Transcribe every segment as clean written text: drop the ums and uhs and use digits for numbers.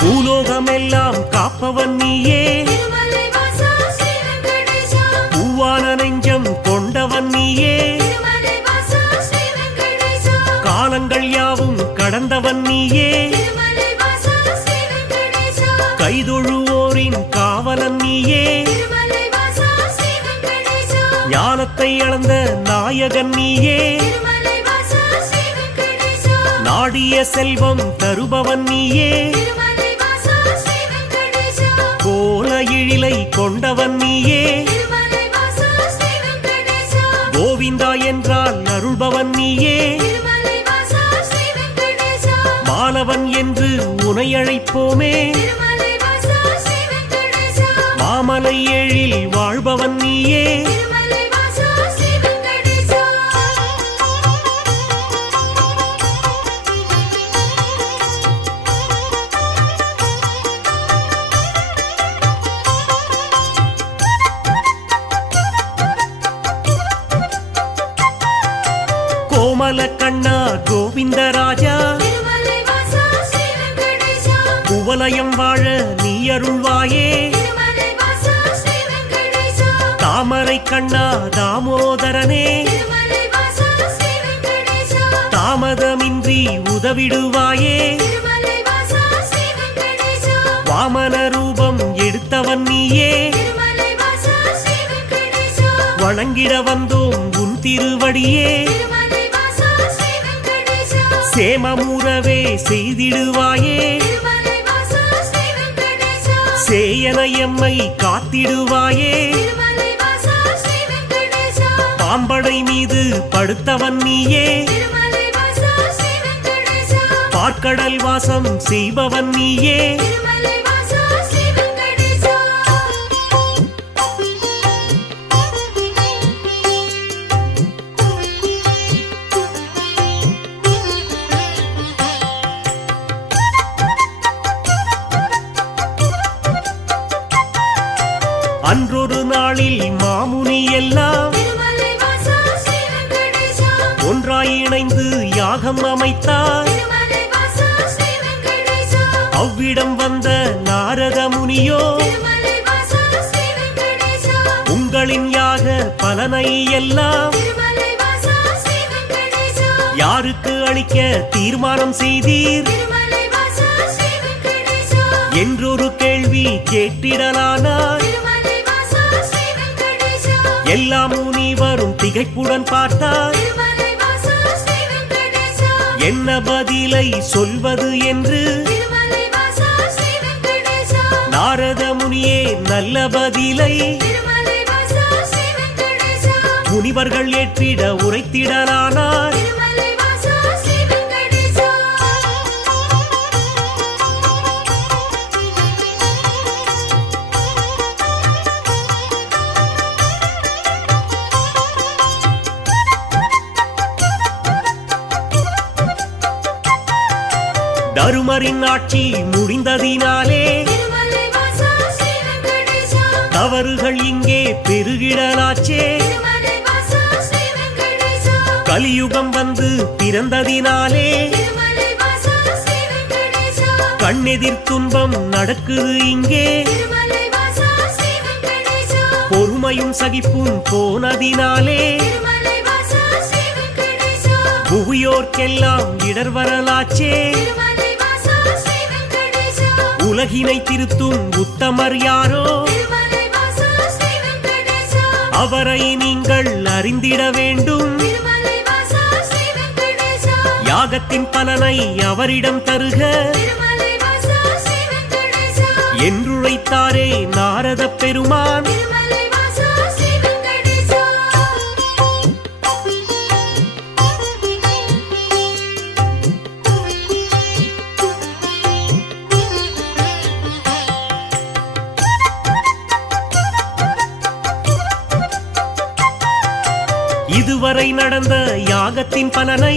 பூலோகமெல்லாம் காப்பவன் நீயே, பூவான நெஞ்சம் கொண்டவன் நீயே, காலங்கள் யாவும் கடந்தவன் நீயே, கைதொழுவோரின் காவலன் நீயே, ஞானத்தை அளந்த நாயகன் நீயே, நாடிய செல்வம் தருபவன் நீயே, கோல எழிலை கொண்டவன் நீயே, கோவிந்தா என்றால் அருள்பவன் நீயே, மாலவன் என்று உனை அழைப்போமே, மாமலை எழில் வாழ்பவன் நீயே, கோமல கண்ணா கோவிந்தராஜா, குவலயம் வாழ நீ அருள்வாயே, தாமரை கண்ணா தாமோதரனே, தாமதமின்றி உதவிடுவாயே, வாமன ரூபம் எடுத்தவன் நீயே, வணங்கிட வந்தோம் உன் திருவடியே, சேமமுறவே செய்திடுவாயே, சேயன எம்மை காத்திடுவாயே, பாம்படை மீது படுத்தவன் நீயே, பார்க்கடல் வாசம் செய்பவன் நீயே, அன்றொரு நாளில் மாமுனி எல்லாம் ஒன்றாய் இணைந்து யாகம் அமைத்தார், அவ்விடம் வந்த நாரத முனியோ உங்களின் யாக பலனை எல்லாம் யாருக்கு அளிக்க தீர்மானம் செய்தீர் என்றொரு கேள்வி கேட்டிடலானார். எல்லா முனிவரும் திகைப்புடன் பார்த்தார், என்ன பதிலை சொல்வது என்று. நாரத முனியே நல்ல பதிலை முனிவர்கள் ஏற்றிட உரைத்திடலானார். தருமரின் ஆட்சி முடிந்ததினாலே தவறுகள் இங்கே பெருகிடலாச்சே. கலியுகம் வந்து பிறந்ததினாலே கண்ணெதிர் துன்பம் நடக்குது இங்கே. பொறுமையும் சகிப்பும் போனதினாலே புவியோர்க்கெல்லாம் இடர் வரலாச்சே. உலகினை திருத்தும் உத்தமர் யாரோ, அவரை நீங்கள் அறிந்திட வேண்டும். யாகத்தின் பலனை அவரிடம் தருக என்றுரைத்தாரே நாரத பெருமான். இதுவரை நடந்த யாகத்தின் பலனை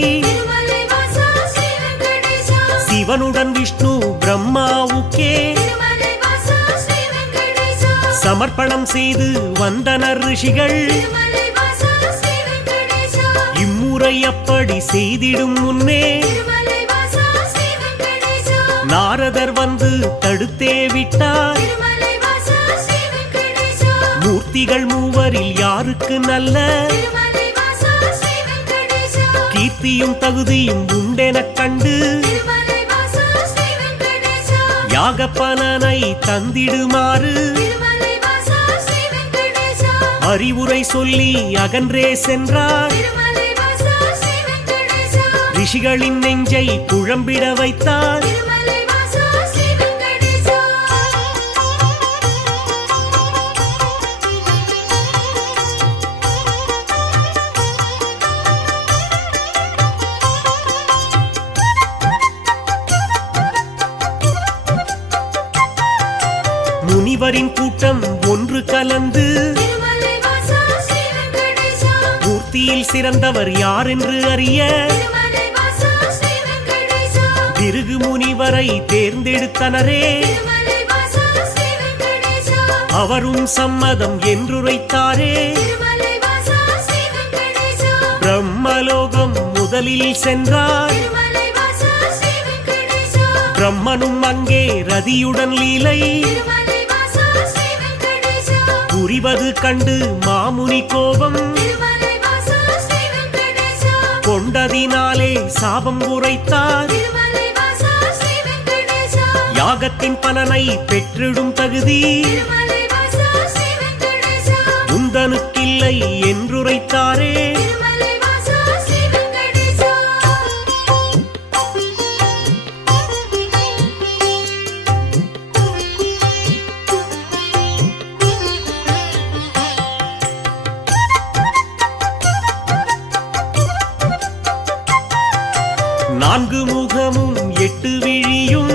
சிவனுடன் விஷ்ணு பிரம்மாவுக்கே சமர்ப்பணம் செய்து வந்தனர் ரிஷிகள். இம்முறை அப்படி செய்திடும் முன்னே நாரதர் வந்து கொண்டு தடுத்தே விட்டார். மூர்த்திகள் மூவரில் யாருக்கு நல்ல கீர்த்தியும் தகுதியும் உண்டெனக் கண்டு யாக பலனை தந்திடுமாறு அறிவுரை சொல்லி அகன்றே சென்றார். ரிஷிகளின் நெஞ்சை குழம்பிட வைத்தார். முனிவரின் கூட்டம் ஒன்று கலந்து மூர்த்தியில் சிறந்தவர் யார் என்று அறிய பிருகு முனிவரை தேர்ந்தெடுத்தனரே. அவரும் சம்மதம் என்றுரைத்தாரே. பிரம்மலோகம் முதலில் சென்றார். பிரம்மனும் அங்கே ரதியுடன் லீலை புரிவது கண்டு மாமுனி கோபம் கொண்டதினாலே சாபம் உரைத்தார். யாகத்தின் பலனை பெற்றிடும் தகுதி உந்தனுக்கில்லை என்றுரைத்தாரே. நான்கு முகமும் எட்டு விழியும்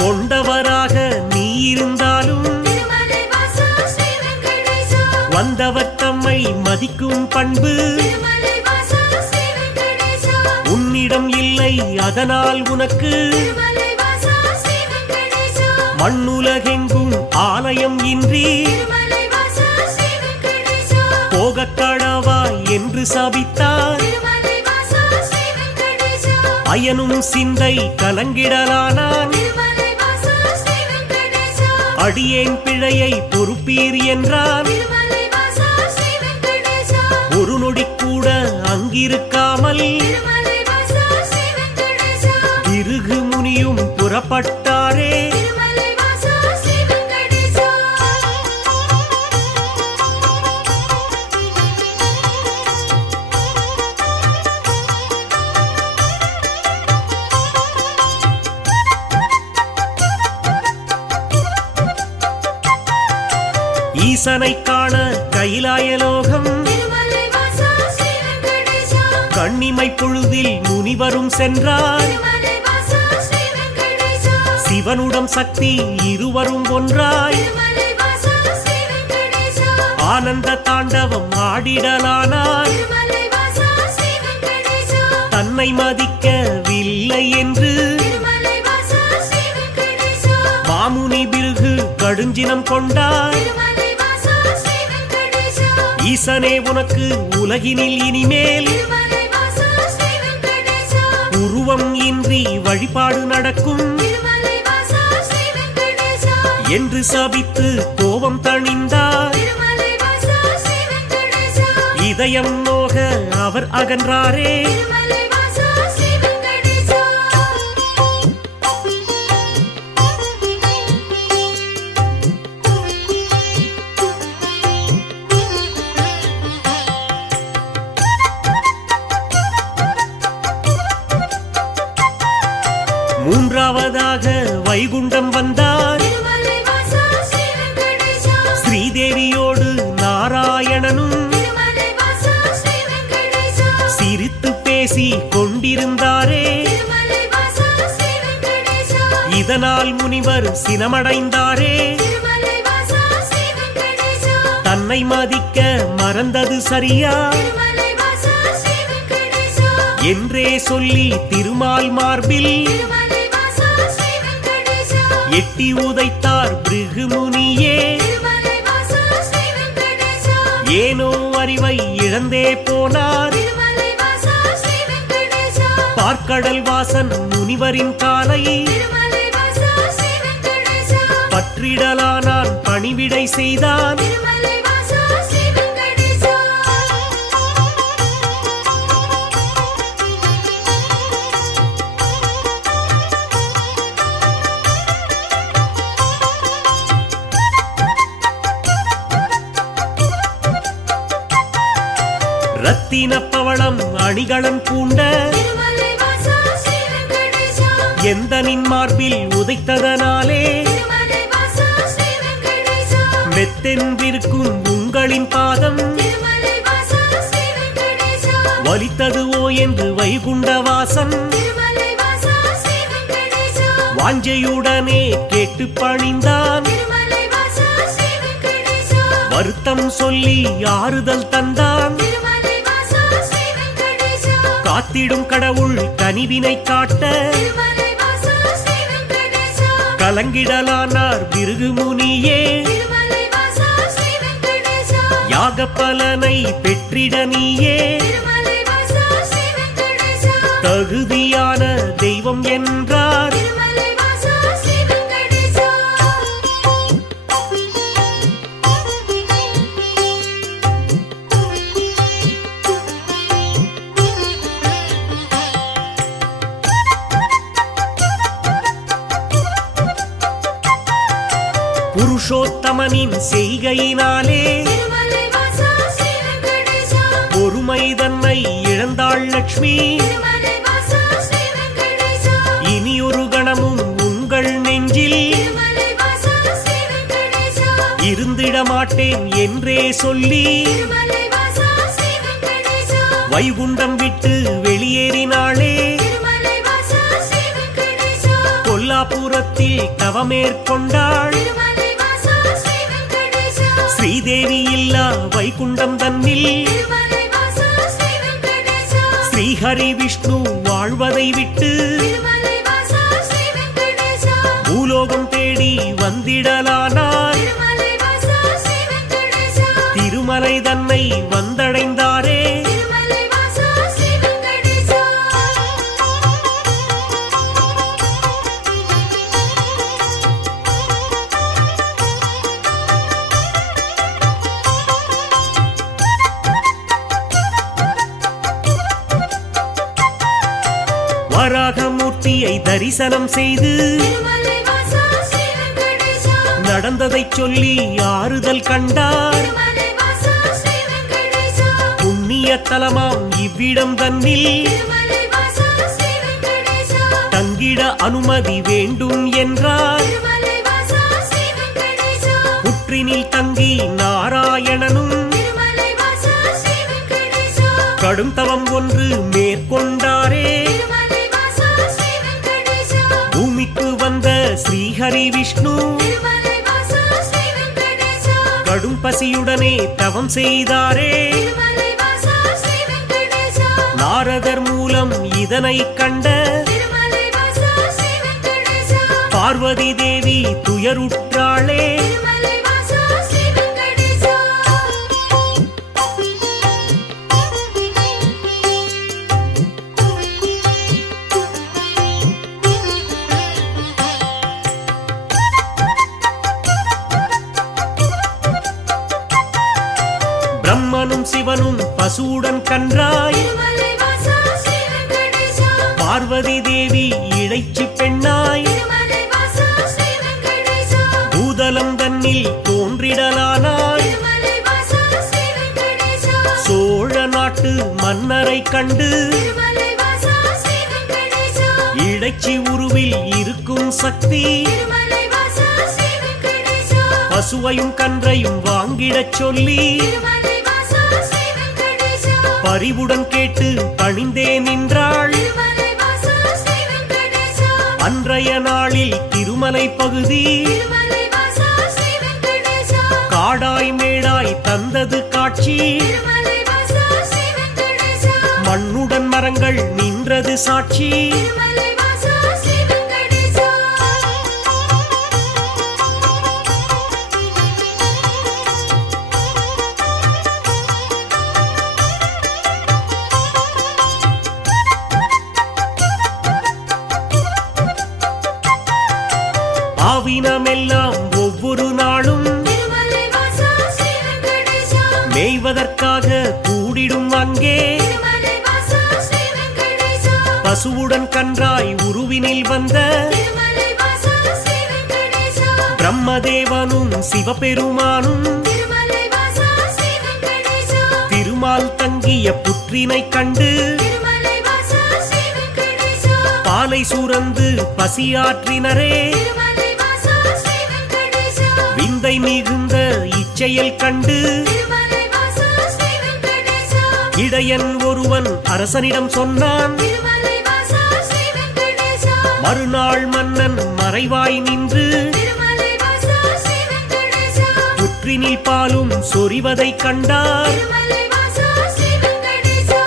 கொண்டவராக நீ இருந்தாலும் வந்தவர் தம்மை மதிக்கும் பண்பு உன்னிடம் இல்லை. அதனால் உனக்கு மண்ணுலகெங்கும் ஆலயம் இன்றி போகக்கடவா என்று சபித்தார். அயனும் சிந்தை கலங்கிடலானான். அடியேன் பிழையை பொறுப்பீர் என்றான். ஒரு நொடி கூட அங்கிருக்காமல் பிருகு முனியும் புறப்பட்டாரே. ஈசனை காண கைலாயலோகம் கண்ணிமை பொழுதில் முனிவரும் சென்றார். சிவனுடன் சக்தி இருவரும் ஒன்றாய் ஆனந்த தாண்டவம் ஆடிடலானார். தன்னை மதிக்கவில்லை என்று மாமுனி பிருகு கடுஞ்சினம் கொண்டார். ஈசனே உனக்கு உலகினில் இனிமேல் உருவம் இன்றி வழிபாடு நடக்கும் என்று சபித்து கோபம் தணிந்தார். இதயம் நோக அவர் அகன்றாரே. மூன்றாவதாக வைகுண்டம் வந்தார். ஸ்ரீதேவியோடு நாராயணனும் சிரித்து பேசி கொண்டிருந்தாரே. இதனால் முனிவர் சினமடைந்தாரே. தன்னை மதிக்க மறந்தது சரியா என்றே சொல்லி திருமால் மார்பில் எட்டி உதைத்தார் பிருகு முனியே. ஏனோ அறிவை இழந்தே போனார். பார்க்கடல் வாசன் முனிவரின் காலை திருமலை வாசா ஸ்ரீ வெங்கடேசா பற்றிடலானான் பணிவிடை செய்தான் திருமலை வாசா ஸ்ரீ வெங்கடேசா ரத்தின பவளம் அணிகளம் பூண்ட திருமலை வாசா ஸ்ரீ வெங்கடேசா எந்தனின் மார்பில் உதைத்ததனாலே திருமலை வாசா ஸ்ரீ வெங்கடேசா மெத்தென்றிருக்கும் உங்களின் பாதம் திருமலை வாசா ஸ்ரீ வெங்கடேசா வலித்ததுவோ என்று வைகுண்டவாசன் திருமலை வாசா ஸ்ரீ வெங்கடேசா வாஞ்சையுடனே கேட்டு பணிந்தான் திருமலை வாசா ஸ்ரீ வெங்கடேசா வருத்தம் சொல்லி ஆறுதல் தந்தான் திருமலை வாசா ஸ்ரீ வெங்கடேசா காத்திடும் கடவுள் கனிவினை காட்ட திருமலை வாசா ஸ்ரீ வெங்கடேசா கலங்கிடலானார் பிருகு முனியே திருமலை வாசா ஸ்ரீ வெங்கடேசா யாக பலனை பெற்றிட நீயே திருமலை வாசா ஸ்ரீ வெங்கடேசா தகுதியான தெய்வம் என்றார் திருமலை வாசா ஸ்ரீ வெங்கடேசா புருஷோத்தமனின் செய்கையினாலே திருமலை வாசா ஸ்ரீ வெங்கடேசா பொறுமை தன்னை இழந்தாள் லட்சுமி திருமலை வாசா ஸ்ரீ வெங்கடேசா இனியொரு கணமும் உங்கள் நெஞ்சில் திருமலை வாசா ஸ்ரீ வெங்கடேசா இருந்திட மாட்டேன் என்றே சொல்லி திருமலை வாசா ஸ்ரீ வெங்கடேசா வைகுண்டம் விட்டு வெளியேறினாளே திருமலை வாசா ஸ்ரீ வெங்கடேசா கொல்லாபுரத்தில் தவமேற்கொண்டாள் திருமலை வாசா ஸ்ரீ வெங்கடேசா ஸ்ரீதேவி இல்லா வைகுண்டம் தன்னில் திருமலை வாசா ஸ்ரீ வெங்கடேசா ஸ்ரீஹரி விஷ்ணு வாழ்வதை விட்டு திருமலை வாசா ஸ்ரீ வெங்கடேசா பூலோகம் தேடி வந்திடலானார் திருமலை வாசா ஸ்ரீ வெங்கடேசா திருமலை தன்னை வந்தடைந்தாரே திருமலை வாசா ஸ்ரீ வெங்கடேசா வராகமூர்த்தியை தரிசனம் செய்து திருமலை வாசா ஸ்ரீ வெங்கடேசா நடந்ததைச் சொல்லி ஆறுதல் கண்டார் திருமலை வாசா ஸ்ரீ வெங்கடேசா புண்ணிய தலமாம் இவ்விடம் தன்னில் திருமலை வாசா ஸ்ரீ வெங்கடேசா தங்கிட அனுமதி வேண்டும் என்றார் திருமலை வாசா ஸ்ரீ வெங்கடேசா புற்றினில் தங்கி நாராயணனும் திருமலை வாசா ஸ்ரீ வெங்கடேசா கடும் தவம் ஒன்று மேற்கொண்டாரே திருமலை வாசா ஸ்ரீ வெங்கடேசா பூமிக்கு வந்த ஸ்ரீஹரி விஷ்ணு திருமலை வாசா ஸ்ரீ வெங்கடேசா கடும் பசியுடனே தவம் செய்தாரே திருமலை வாசா ஸ்ரீ வெங்கடேசா நாரதர் மூலம் இதனை கண்ட திருமலை வாசா ஸ்ரீ வெங்கடேசா பார்வதி தேவி துயருற்றாளே திருமலை வாசா ஸ்ரீ வெங்கடேசா பிரம்மனும் சிவனும் பசுவுடன் கன்றாய் திருமலை வாசா ஸ்ரீ வெங்கடேசா பார்வதி தேவி இடைச்சி பெண்ணாய் திருமலை வாசா ஸ்ரீ வெங்கடேசா பூதலம் தன்னில் தோன்றிடலானாய் திருமலை வாசா ஸ்ரீ வெங்கடேசா சோழ நாட்டு மன்னரை கண்டு திருமலை வாசா ஸ்ரீ வெங்கடேசா இடைச்சி உருவில் இருக்கும் சக்தி திருமலை வாசா ஸ்ரீ வெங்கடேசா பசுவையும் கன்றையும் வாங்கிடச் சொல்லி திருமலை வாசா ஸ்ரீ வெங்கடேசா பரிவுடன் கேட்டு பணிந்தே நின்றாள் திருமலை வாசா ஸ்ரீ வெங்கடேசா அன்றைய நாளில் திருமலை பகுதி திருமலை வாசா ஸ்ரீ வெங்கடேசா காடாய் மேடாய் தந்தது காட்சி திருமலை வாசா ஸ்ரீ வெங்கடேசா மண்ணுடன் மரங்கள் நின்றது சாட்சி திருமலை வாசா ஸ்ரீ வெங்கடேசா ஆவினமெல்லாம் ஒவ்வொரு நாளும் திருமலை வாசா ஸ்ரீ வெங்கடேசா மேய்வதற்காக கூடிடும் அங்கே திருமலை வாசா ஸ்ரீ வெங்கடேசா பசுவுடன் கன்றாய் உருவினில் வந்த திருமலை வாசா ஸ்ரீ வெங்கடேசா பிரம்மதேவனும் சிவபெருமானும் திருமலை வாசா ஸ்ரீ வெங்கடேசா திருமால் தங்கிய புற்றினை கண்டு திருமலை வாசா ஸ்ரீ வெங்கடேசா பாலை சுரந்து பசியாற்றினரே திருமலை வாசா ஸ்ரீ வெங்கடேசா விந்தை மிகுந்த இச்செயல் கண்டு திருமலை வாசா ஸ்ரீ வெங்கடேசா இடையன் ஒருவன் அரசனிடம் சொன்னான் திருமலை வாசா ஸ்ரீ வெங்கடேசா மறுநாள் மன்னன் மறைவாய் நின்று திருமலை வாசா ஸ்ரீ வெங்கடேசா புற்றினில் பாலும் சொரிவதைக் கண்டார் திருமலை வாசா ஸ்ரீ வெங்கடேசா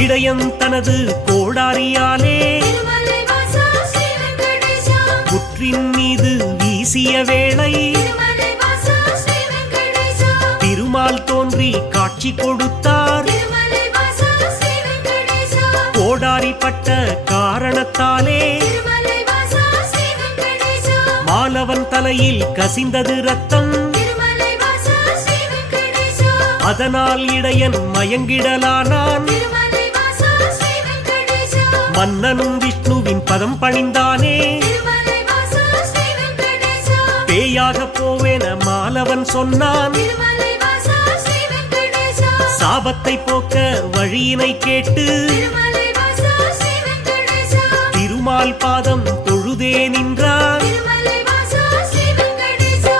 இடையன் தனது கோடாரியாலே திருமலை வாசா ஸ்ரீ வெங்கடேசா புற்றின் மீது வீசிய வேளை திருமலை வாசா ஸ்ரீ வெங்கடேசா திருமால் தோன்றி காட்சி கொடுத்தார் திருமலை வாசா ஸ்ரீ வெங்கடேசா கோடாரிப்பட்ட காரணத்தாலே திருமலை வாசா ஸ்ரீ வெங்கடேசா மாலவன் தலையில் கசிந்தது ரத்தம் திருமலை வாசா ஸ்ரீ வெங்கடேசா அதனால் இடையன் மயங்கிடலானான் திருமலை வாசா ஸ்ரீ வெங்கடேசா மன்னனும் விஷ்ணுவின் பதம் பணிந்தானே திருமலை வாசா ஸ்ரீ வெங்கடேசா பேயாக போவேன மாலவன் சொன்னான் திருமலை வாசா ஸ்ரீ வெங்கடேசா சாபத்தை போக்க வழியினை கேட்டு திருமலை வாசா ஸ்ரீ வெங்கடேசா திருமால் பாதம் தொழுதே நின்றான் திருமலை வாசா ஸ்ரீ வெங்கடேசா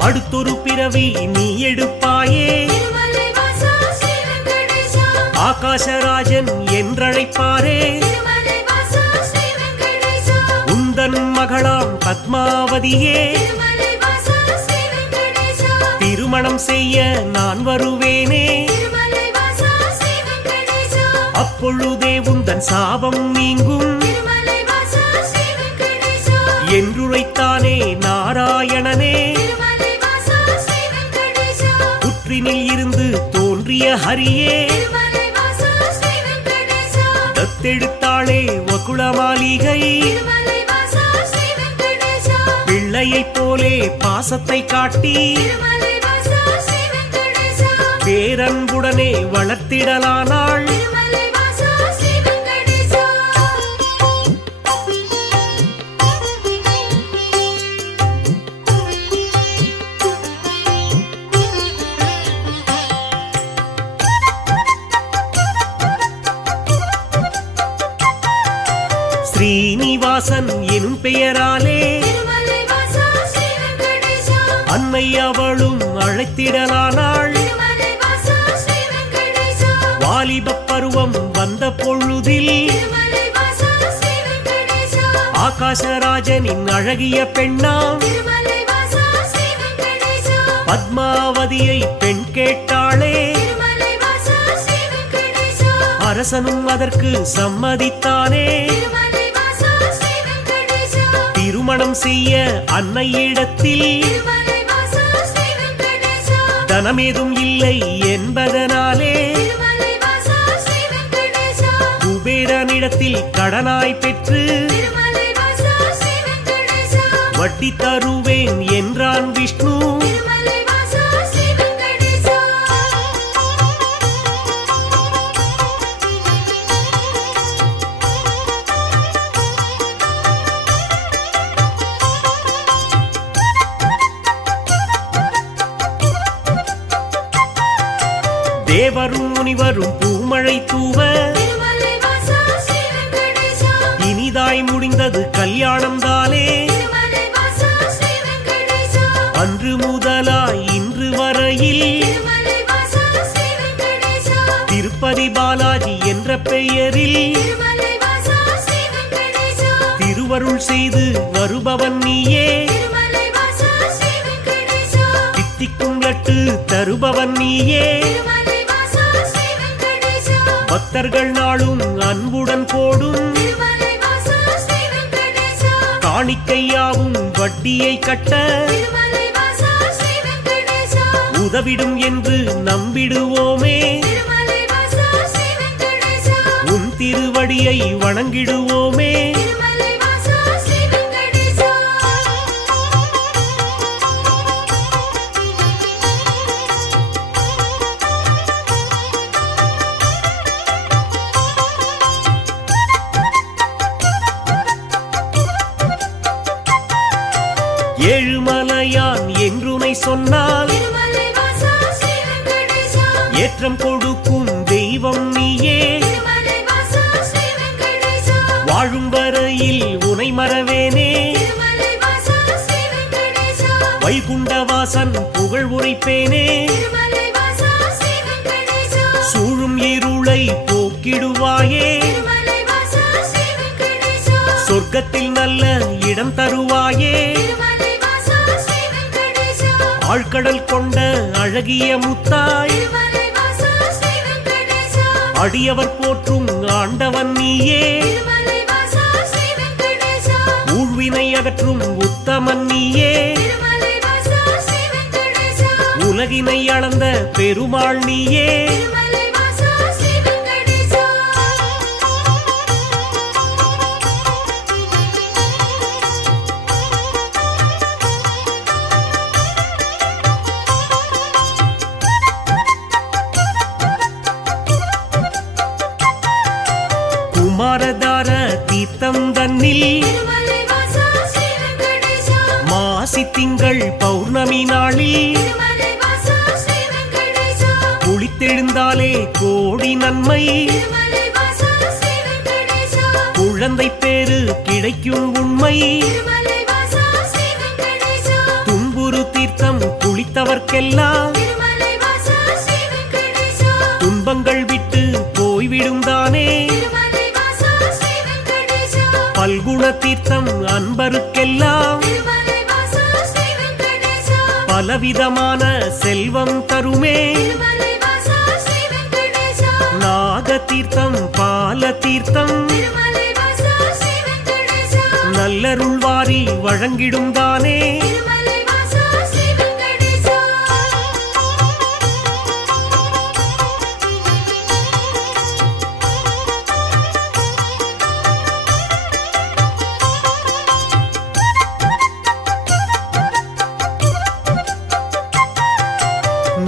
அடுத்தொரு பிறவி நீ எடுப்பாயே திருமலை வாசா ஸ்ரீ வெங்கடேசா ஆகாசராஜன் என்றழைப்பாரே திருமலை வாசா ஸ்ரீ வெங்கடேசா உந்தன் மகளாம் பத்மாவதியே திருமலை வாசா ஸ்ரீ வெங்கடேசா திருமணம் செய்ய நான் வருவேனே திருமலை வாசா ஸ்ரீ வெங்கடேசா அப்பொழுதே உந்தன் சாபம் நீங்கும் திருமலை வாசா ஸ்ரீ வெங்கடேசா என்றுரைத்தானே நாராயணனே திருமலை வாசா ஸ்ரீ வெங்கடேசா புற்றினில் இருந்து தோன்றிய ஹரியே திருமலை வாசா ஸ்ரீ வெங்கடேசா தத்தெடுத்தாளே வகுளமாளிகை திருமலை வாசா ஸ்ரீ வெங்கடேசா பிள்ளையைப் போலே பாசத்தை காட்டி திருமலை வாசா ஸ்ரீ வெங்கடேசா பேரன்புடனே வளர்த்திடலானாள் திருமலை வாசா ஸ்ரீ வெங்கடேசா ஸ்ரீனிவாசன் எனும் பெயராலே திருமலை வாசா ஸ்ரீ வெங்கடேசா அன்னை அவளும் அழைத்திடலானாள் திருமலை வாசா ஸ்ரீ வெங்கடேசா வாலிபப் பருவம் வந்த பொழுதில் திருமலை வாசா ஸ்ரீ வெங்கடேசா ஆகாசராஜனின் அழகிய பெண்ணாம் திருமலை வாசா ஸ்ரீ வெங்கடேசா பத்மாவதியை பெண் கேட்டாளே திருமலை வாசா ஸ்ரீ வெங்கடேசா அரசனும் அதற்கு சம்மதித்தானே திருமலை வாசா ஸ்ரீ வெங்கடேசா திருமணம் செய்ய அன்னையிடத்தில் திருமலை வாசா ஸ்ரீ வெங்கடேசா தனமேதும் இல்லை என்பதனாலே திருமலை வாசா ஸ்ரீ வெங்கடேசா குபேரனிடத்தில் கடனாய் பெற்று திருமலை வாசா ஸ்ரீ வெங்கடேசா வட்டி தருவேன் என்றான் விஷ்ணு திருமலை வாசா ஸ்ரீ வெங்கடேசா தேவரும் முனிவரும் பூமழை தூவ திருமலை வாசா ஸ்ரீ வெங்கடேசா இனிதாய் முடிந்தது கல்யாணம் தானே திருமலை வாசா ஸ்ரீ வெங்கடேசா அன்று முதலாய் இன்று வரையில் திருமலை வாசா ஸ்ரீ வெங்கடேசா திருப்பதி பாலாஜி என்ற பெயரில் திருமலை வாசா ஸ்ரீ வெங்கடேசா திருவருள் செய்து வருபவன் நீயே திருமலை வாசா ஸ்ரீ வெங்கடேசா தித்திக்கும் லட்டு தருபவன் நீயே திருமலை வாசா ஸ்ரீ வெங்கடேசா பக்தர்கள் நாளும் அன்புடன் போடும் திருமலை வாசா ஸ்ரீ வெங்கடேசா காணிக்கையாவும் வட்டியை கட்ட திருமலை வாசா ஸ்ரீ வெங்கடேசா உதவிடும் என்று நம்பிடுவோமே திருமலை வாசா ஸ்ரீ வெங்கடேசா உன் திருவடியை வணங்கிடுவோமே திருமலை வாசா ஸ்ரீ வெங்கடேசா ஏழுமலையான் என்றுனை சொன்னால் திருமலை வாசா ஸ்ரீ வெங்கடேசா ஏற்றம் கொடுக்கும் தெய்வம் நீயே திருமலை வாசா ஸ்ரீ வெங்கடேசா வாழும் வரையில் உனை மறவேனே திருமலை வாசா ஸ்ரீ வெங்கடேசா வைகுண்டவாசன் புகழ் உரைப்பேனே திருமலை வாசா ஸ்ரீ வெங்கடேசா சூழும் இருளை போக்கிடுவாயே திருமலை வாசா ஸ்ரீ வெங்கடேசா சொர்க்கத்தில் நல்ல இடம் தருவாயே திருமலை வாசா ஸ்ரீ வெங்கடேசா ஆழ்கடல் கொண்ட அழகிய முத்தாய் திருமலை வாசா ஸ்ரீ வெங்கடேசா அடியவர் போற்றும் ஆண்டவன் நீயே திருமலை வாசா ஸ்ரீ வெங்கடேசா ஊழ்வினை அகற்றும் உத்தமன் நீயே திருமலை வாசா ஸ்ரீ வெங்கடேசா உலகினை அளந்த பெருமாள் நீயே திருமலை வாசா ஸ்ரீ வெங்கடேசா குமாரதார தீர்த்தம் தன்னில் திருமலை வாசா ஸ்ரீ வெங்கடேசா மாசி திங்கள் பௌர்ணமி நாளில் திருமலை வாசா ஸ்ரீ வெங்கடேசா குளித்தெழுந்தாலே கோடி நன்மை திருமலை வாசா ஸ்ரீ வெங்கடேசா குழந்தை பேரு கிடைக்கும் உண்மை திருமலை வாசா ஸ்ரீ வெங்கடேசா துன்புறு தீர்த்தம் குளித்தவர்க்கெல்லாம் திருமலை வாசா ஸ்ரீ வெங்கடேசா துன்பங்கள் விட்டு போய்விடும் தானே திருமலை வாசா ஸ்ரீ வெங்கடேசா பல்குண தீர்த்தம் அன்பருக்கெல்லாம் திருமலை வாசா ஸ்ரீ வெங்கடேசா பலவிதமான செல்வம் தருமே திருமலை வாசா ஸ்ரீ வெங்கடேசா நாக தீர்த்தம் பால தீர்த்தம் திருமலை வாசா ஸ்ரீ வெங்கடேசா நல்லருள் வாரி வழங்கிடும் தானே திருமலை வாசா ஸ்ரீ வெங்கடேசா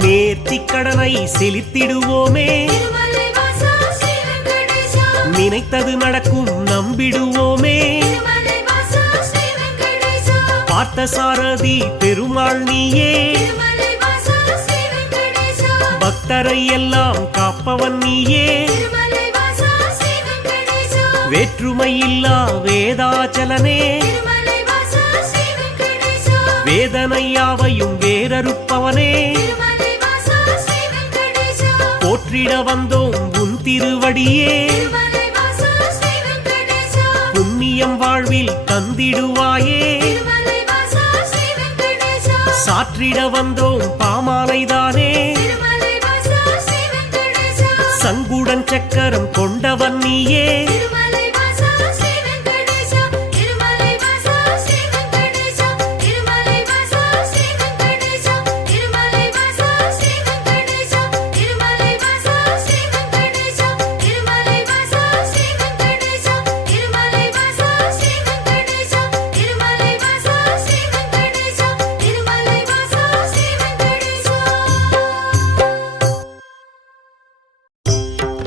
நேர்த்திக் கடனை செலுத்திடுவோமே திருமலை வாசா ஸ்ரீ வெங்கடேசா நினைத்தது நடக்கும் நம்பிடுவோமே திருமலை வாசா ஸ்ரீ வெங்கடேசா பார்த்த சாரதி பெருமாள் நீயே திருமலை வாசா ஸ்ரீ வெங்கடேசா பக்தரை எல்லாம் காப்பவன் நீயே திருமலை வாசா ஸ்ரீ வெங்கடேசா வேற்றுமையில்லா வேதாச்சலனே திருமலை வாசா ஸ்ரீ வெங்கடேசா வேதனையாவையும் வேறறுப்பவனே திருமலை வாசா ஸ்ரீ வெங்கடேசா போற்றிட வந்தோம் உன் திருவடியே திருமலை வாசா ஸ்ரீ வெங்கடேசா புண்ணியம் வாழ்வில் தந்திடுவாயே திருமலை வாசா ஸ்ரீ வெங்கடேசா சாற்றிட வந்தோம் பாமாலைதானே திருமலை வாசா ஸ்ரீ வெங்கடேசா சங்குடன் சக்கரம் கொண்டவன் நீயே திருமலை வாசா ஸ்ரீ வெங்கடேசா திருமலை வாசா ஸ்ரீ வெங்கடேசா திருமலை வாசா ஸ்ரீ வெங்கடேசா திருமலை வாசா ஸ்ரீ வெங்கடேசா திருமலை வாசா ஸ்ரீ வெங்கடேசா திருமலை வாசா ஸ்ரீ வெங்கடேசா திருமலை வாசா ஸ்ரீ வெங்கடேசா திருமலை வாசா ஸ்ரீ வெங்கடேசா திருமலை வாசா ஸ்ரீ வெங்கடேசா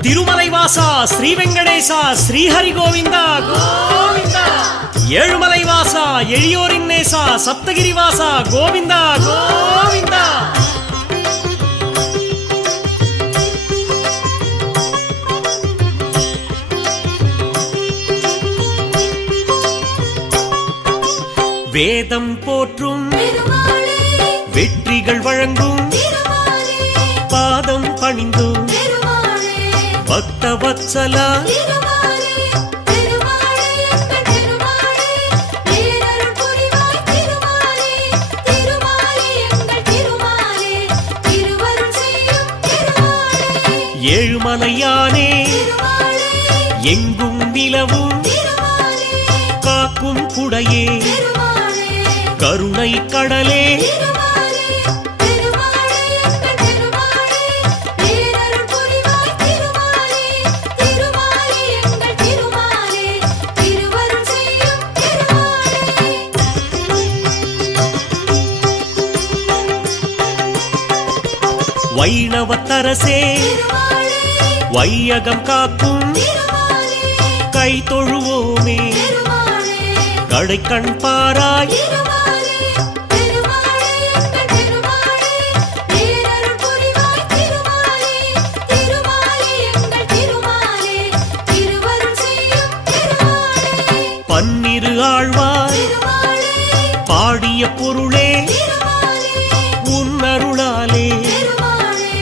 திருமலை வாசா ஸ்ரீ வெங்கடேசா ஸ்ரீஹரி கோவிந்தா கோவிந்தா ஏழுமலை வாசா எளியோரின் நேசா சப்தகிரி வாசா கோவிந்தா கோவிந்தா வேதம் போற்றும் பெருமாளே வெற்றிகள் வழங்கும் திருமாலே பாதம் பணிந்தும் பெருமாளே பக்த வத்சலா திருமாலே பெருமாளே பெருமாளே திருமலையானே திருமாலே எங்கும் நிலவும் திருமாலே காக்கும் குடையே திருமாலே கருணை கடலே திருமாலே திருமாலே எங்கள் திருமாலே பேரருள் புரிவாய் திருமாலே திருமாலே எங்கள் திருமாலே திருவருள் செய்யும் திருமாலே வைணவத்தரசே திருமாலே வையகம் காக்கும் திருமாலே கை தொழுவோமே திருமாலே கடைக்கண் பாராய் திருமாலே திருமாலே எங்கள் திருமாலே பேரருள் புரிவாய் திருமாலே திருமாலே எங்கள் திருமாலே திருவருள் செய்யும் திருமாலே பன்னிரு ஆழ்வாய் திருமாலே பாடிய பொருளே திருமாலே உன்னருளாலே திருமாலே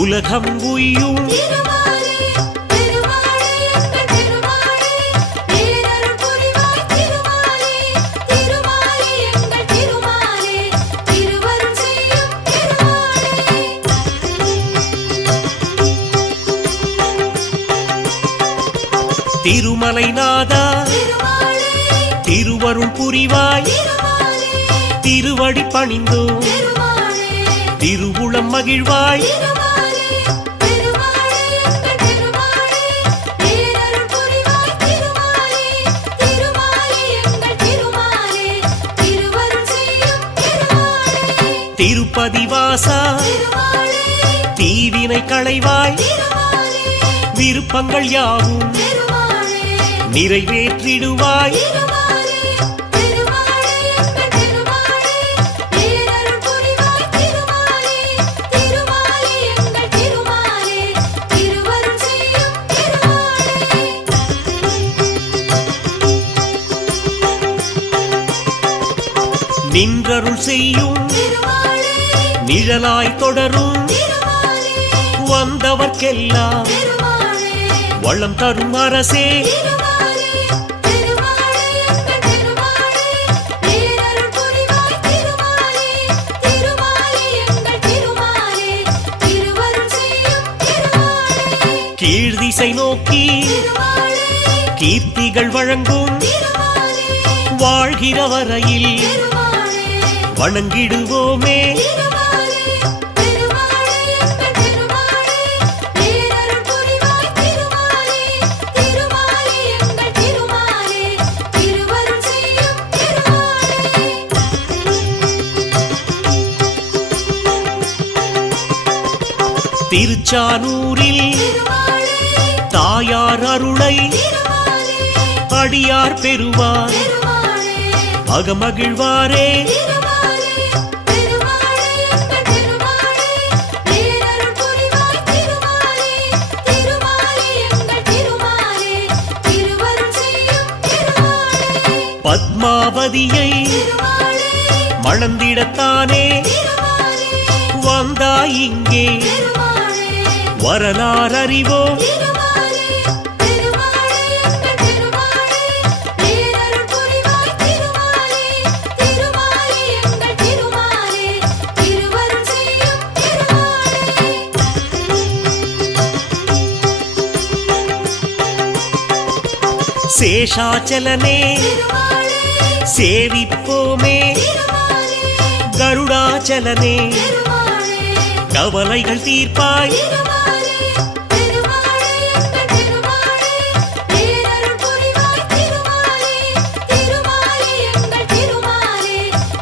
உலகம் உய்யும் திருமாலே திருமாலே எங்கள் திருமாலே பேரருள் புரிவாய் திருமாலே திருமாலே எங்கள் திருமாலே திருவருள் செய்யும் திருமாலே திருமலைநாதா திருமாலே திருவருள் புரிவாய் திருமாலே திருவடி பணிந்தோ திருமாலே திருவுளம் மகிழ்வாய் திருமாலே திருமாலே எங்கள் திருமாலே பேரருள் புரிவாய் திருமாலே திருமாலே எங்கள் திருமாலே திருவருள் செய்யும் திருமாலே திருப்பதி வாசா திருமாலே தீவினை களைவாய் திருமாலே விருப்பங்கள் யாவும் திருமாலே நிறைவேற்றிடுவாய் திருமாலே திருமாலே எங்கள் திருமாலே பேரருள் புரிவாய் திருமாலே திருமாலே எங்கள் திருமாலே திருவருள் செய்யும் திருமாலே நின்றருள் செய்யும் திருமாலே நிழலாய் தொடரும் திருமாலே வந்தவர்க்கெல்லாம் திருமாலே வளம் தரும் அரசே திருமாலே திருமாலே எங்கள் திருமாலே பேரருள் புரிவாய் திருமாலே திருமாலே எங்கள் திருமாலே திருவருள் செய்யும் திருமாலே கீழ்திசை நோக்கி திருமாலே கீர்த்திகள் வழங்கும் திருமாலே வாழ்கிற வரையில் திருமாலே வணங்கிடுவோமே திருமாலே திருமாலே எங்கள் திருமாலே பேரருள் புரிவாய் திருமாலே திருமாலே எங்கள் திருமாலே திருவருள் செய்யும் திருமாலே திருச்சானூரில் திருமாலே தாயார் அருளை திருமாலே அடியார் பெறுவார் திருமாலே அகமகிழ்வாரே திருமாலே திருமாலே எங்கள் திருமாலே பேரருள் புரிவாய் திருமாலே திருமாலே எங்கள் திருமாலே திருவருள் செய்யும் திருமாலே பத்மாவதியை திருமாலே மணந்திடத்தானே திருமாலே வந்தாய் இங்கே திருமாலே வரலாறு அறிவோம் திருமாலே திருமாலே எங்கள் திருமாலே பேரருள் புரிவாய் திருமாலே திருமாலே எங்கள் திருமாலே திருவருள் செய்யும் திருமாலே சேஷாச்சலனே திருமாலே சேவிப்போமே திருமாலே கருடாச்சலனே திருமாலே கவலைகள் தீர்ப்பாய் திருமாலே திருமாலே எங்கள் திருமாலே பேரருள் புரிவாய் திருமாலே திருமாலே எங்கள் திருமாலே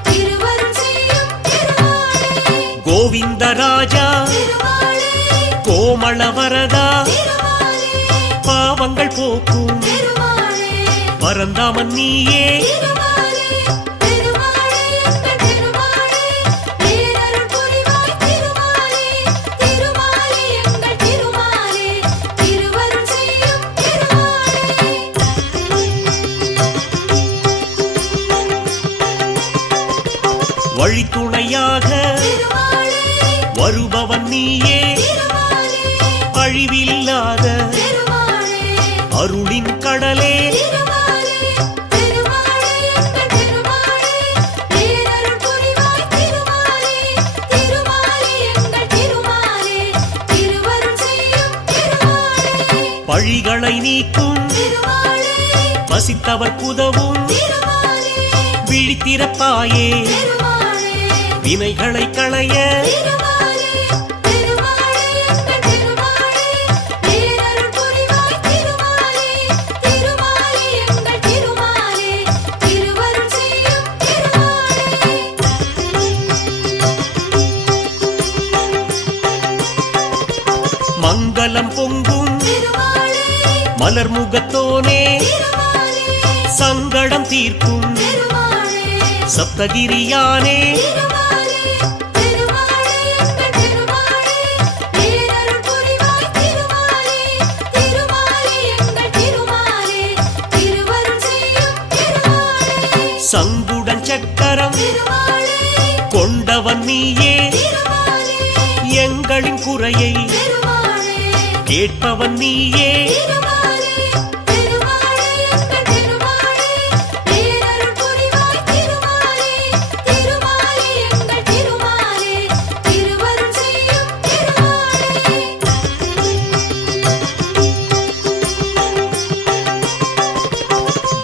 திருவருள் செய்யும் திருமாலே கோவிந்தராஜா திருமாலே கோமளவரதா திருமாலே பாவங்கள் போக்கும் திருமாலே பரந்தாமன் நீயே திருமாலே திருமாலே எங்கள் திருமாலே பேரருள் புரிவாய் திருமாலே திருமாலே எங்கள் திருமாலே திருவருள் செய்யும் திருமாலே வழித்துணையாக திருமாலே வருபவன் நீயே திருமாலே அழிவில்லாத திருமாலே அருளின் கடலே திருமாலே திருமாலே எங்கள் திருமாலே பேரருள் புரிவாய் திருமாலே திருமாலே எங்கள் திருமாலே திருவருள் செய்யும் திருமாலே பசிகளை நீக்கும் திருமாலே பசித்தவர் உதவும் திருமாலே விழித்திறப்பாயே திருமாலே வினைகளை களைய திருமாலே திருமாலே எங்கள் திருமாலே பேரருள் புரிவாய் திருமாலே திருமாலே எங்கள் திருமாலே திருவருள் செய்யும் திருமாலே மங்களம் பொங்கும் திருமாலே மலர் முகத்தோனே திருமாலே சங்கடம் தீர்க்கும் திருமாலே சப்தகிரியானே திருமாலே திருமாலே எங்கள் திருமாலே பேரருள் புரிவாய் திருமாலே திருமாலே எங்கள் திருமாலே திருவருள் செய்யும் திருமாலே சங்குடன் சக்கரம் திருமாலே கொண்டவன் நீயே திருமாலே எங்களின் குறையை திருமாலே கேட்பவன் நீயே திருமாலே திருமாலே எங்கள் திருமாலே பேரருள் புரிவாய் திருமாலே திருமாலே எங்கள் திருமாலே திருவருள் செய்யும் திருமாலே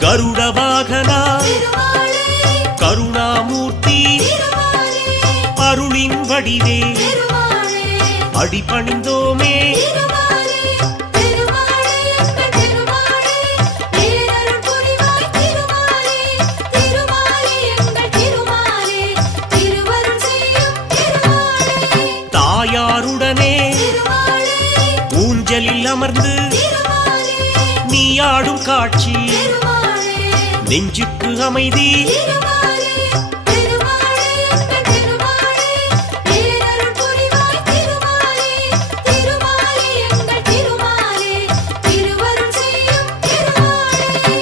கருட வாகனா திருமாலே கருணாமூர்த்தி திருமாலே அருளின் வடிவே திருமாலே அடிபணிந்தோமே திருமாலே திருமாலே எங்கள் திருமாலே பேரருள் புரிவாய் திருமாலே திருமாலே எங்கள் திருமாலே திருவருள் செய்யும் திருமாலே தாயாருடனே திருமாலே ஊஞ்சலில் அமர்ந்து திருமாலே நீ ஆடும் காட்சி திருமாலே நெஞ்சுக்கு அமைதி திருமாலே திருமாலே எங்கள் திருமாலே பேரருள் புரிவாய் திருமாலே திருமாலே எங்கள் திருமாலே திருவருள் செய்யும் திருமாலே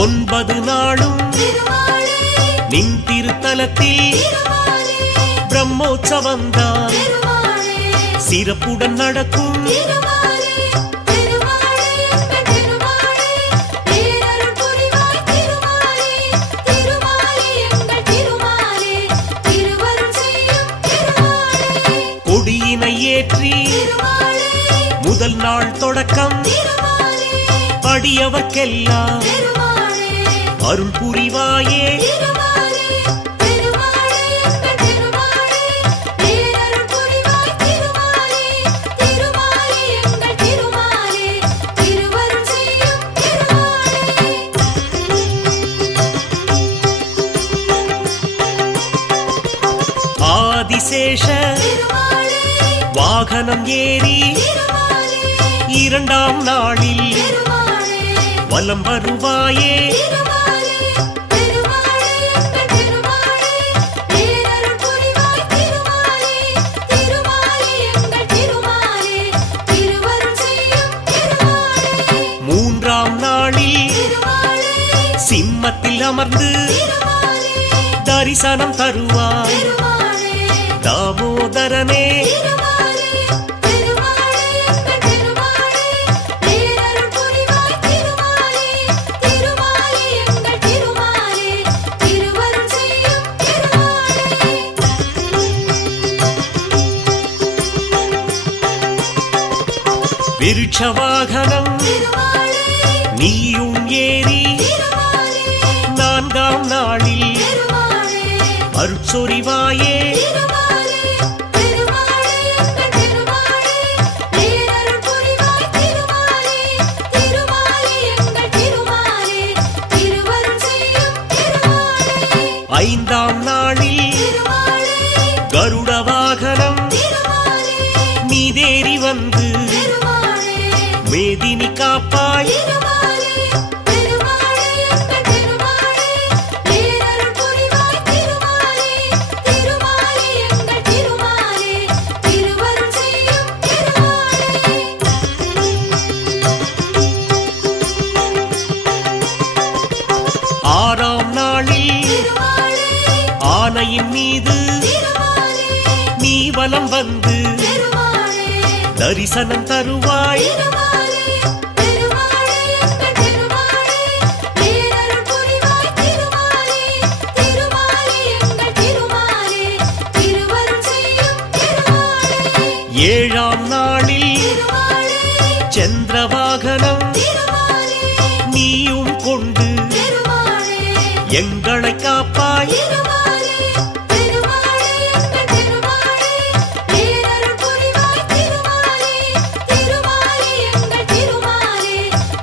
ஒன்பது நாளும் திருமாலே நின் திருத்தலத்தில் திருமாலே பிரம்மோற்சவந்தான் திருமாலே சிறப்புடன் நடக்கும் திருமாலே திருமாலே எங்கள் திருமாலே பேரருள் புரிவாய் திருமாலே திருமாலே எங்கள் திருமாலே திருவருள் செய்யும் திருமாலே கொடியினை ஏற்றி திருமாலே முதல் நாள் தொடக்கம் திருமாலே அடியவர்க்கெல்லாம் திருமாலே அருள் புரிவாயே திருமாலே திருமாலே எங்கள் திருமாலே பேரருள் புரிவாய் திருமாலே திருமாலே எங்கள் திருமாலே திருவருள் செய்யும் திருமாலே ஆதிசேஷ திருமாலே வாகனம் ஏறி திருமாலே இரண்டாம் நாளில் திருமாலே வலம் வருவாயே திருமாலே திருமாலே எங்கள் திருமாலே பேரருள் புரிவாய் திருமாலே திருமாலே எங்கள் திருமாலே திருவருள் செய்யும் திருமாலே மூன்றாம் நாளில் திருமாலே சிம்மத்தில் அமர்ந்து திருமாலே தரிசனம் தருவாய் திருமாலே தாமோதரனே திருமாலே திருமாலே எங்கள் திருமாலே பேரருள் புரிவாய் திருமாலே திருமாலே எங்கள் திருமாலே திருவருள் செய்யும் திருமாலே விருட்ச வாகனம் திருமாலே நீயும் ஏறி திருமாலே நான்காம் நாளில் திருமாலே அருட்சொரிவாயே திருமாலே திருமாலே எங்கள் திருமாலே பேரருள் புரிவாய் திருமாலே திருமாலே எங்கள் திருமாலே திருவருள் செய்யும் திருமாலே ஐந்தாம் நாளில் திருமாலே கருட வாகனம் திருமாலே மீதேறி வந்து திருமாலே மேதினி காப்பாய் திருமாலே திருமாலே எங்கள் திருமாலே பேரருள் புரிவாய் திருமாலே திருமாலே எங்கள் திருமாலே திருவருள் செய்யும் திருமாலே ஆறாம் நாளில் திருமாலே ஆனையின் மீது திருமாலே நீ வலம் வந்து திருமாலே தரிசனம் தருவாய் திருமாலே திருமாலே எங்கள் திருமாலே பேரருள் புரிவாய் திருமாலே திருமாலே எங்கள் திருமாலே திருவருள் செய்யும் திருமாலே சந்திரவாகனம் திருமாலே நீயும் கொண்டு திருமாலே எங்களை காப்பாய் திருமாலே திருமாலே எங்கள் திருமாலே பேரருள் புரிவாய் திருமாலே திருமாலே எங்கள் திருமாலே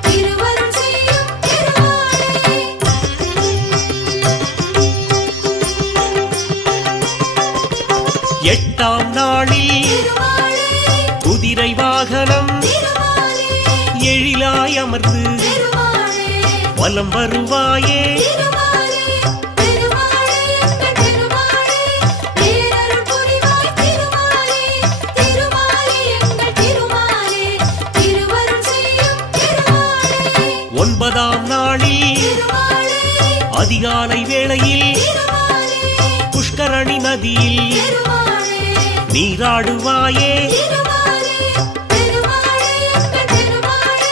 திருவருள் செய்யும் திருமாலே எட்டாம் நாளில் திருமாலே குதிரை வாகனம் திருமாலே எழிலாய் அமர்ந்து திருமாலே வலம் வருவாயே திருமாலே திருமாலே எங்கள் திருமாலே பேரருள் புரிவாய் திருமாலே திருமாலே எங்கள் திருமாலே திருவருள் செய்யும் திருமாலே ஒன்பதாம் நாளில் திருமாலே அதிகாலை வேளையில் திருமாலே புஷ்கரணி நதியில் திருமாலே நீராடுவாயே திருமாலே திருமாலே எங்கள் திருமாலே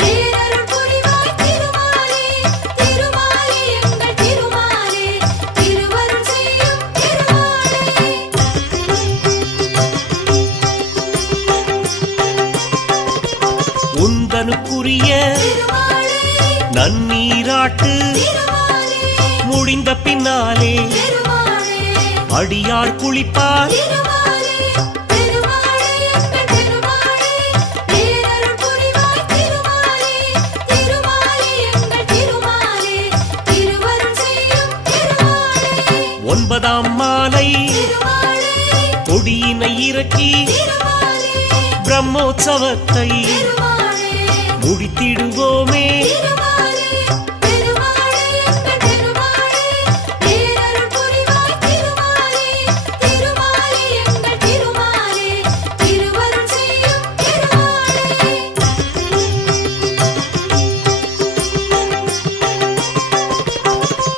பேரருள் புரிவாய் திருமாலே திருமாலே எங்கள் திருமாலே திருவருள் செய்யும் திருமாலே உந்தனுக்குரிய திருமாலே நன்னீராட்டு திருமாலே முடிந்த பின்னாலே திருமாலே அடியார் குளிப்பார் திருமாலே திருமாலே எங்கள் திருமாலே பேரருள் புரிவாய் திருமாலே திருமாலே எங்கள் திருமாலே திருவருள் செய்யும் திருமாலே ஒன்பதாம் மாலை திருமாலே கொடியினை இறக்கி திருமாலே பிரம்மோற்சவத்தை திருமாலே முடித்திடுவோமே திருமாலே திருமாலே எங்கள் திருமாலே பேரருள் புரிவாய் திருமாலே திருமாலே எங்கள் திருமாலே திருவருள் செய்யும் திருமாலே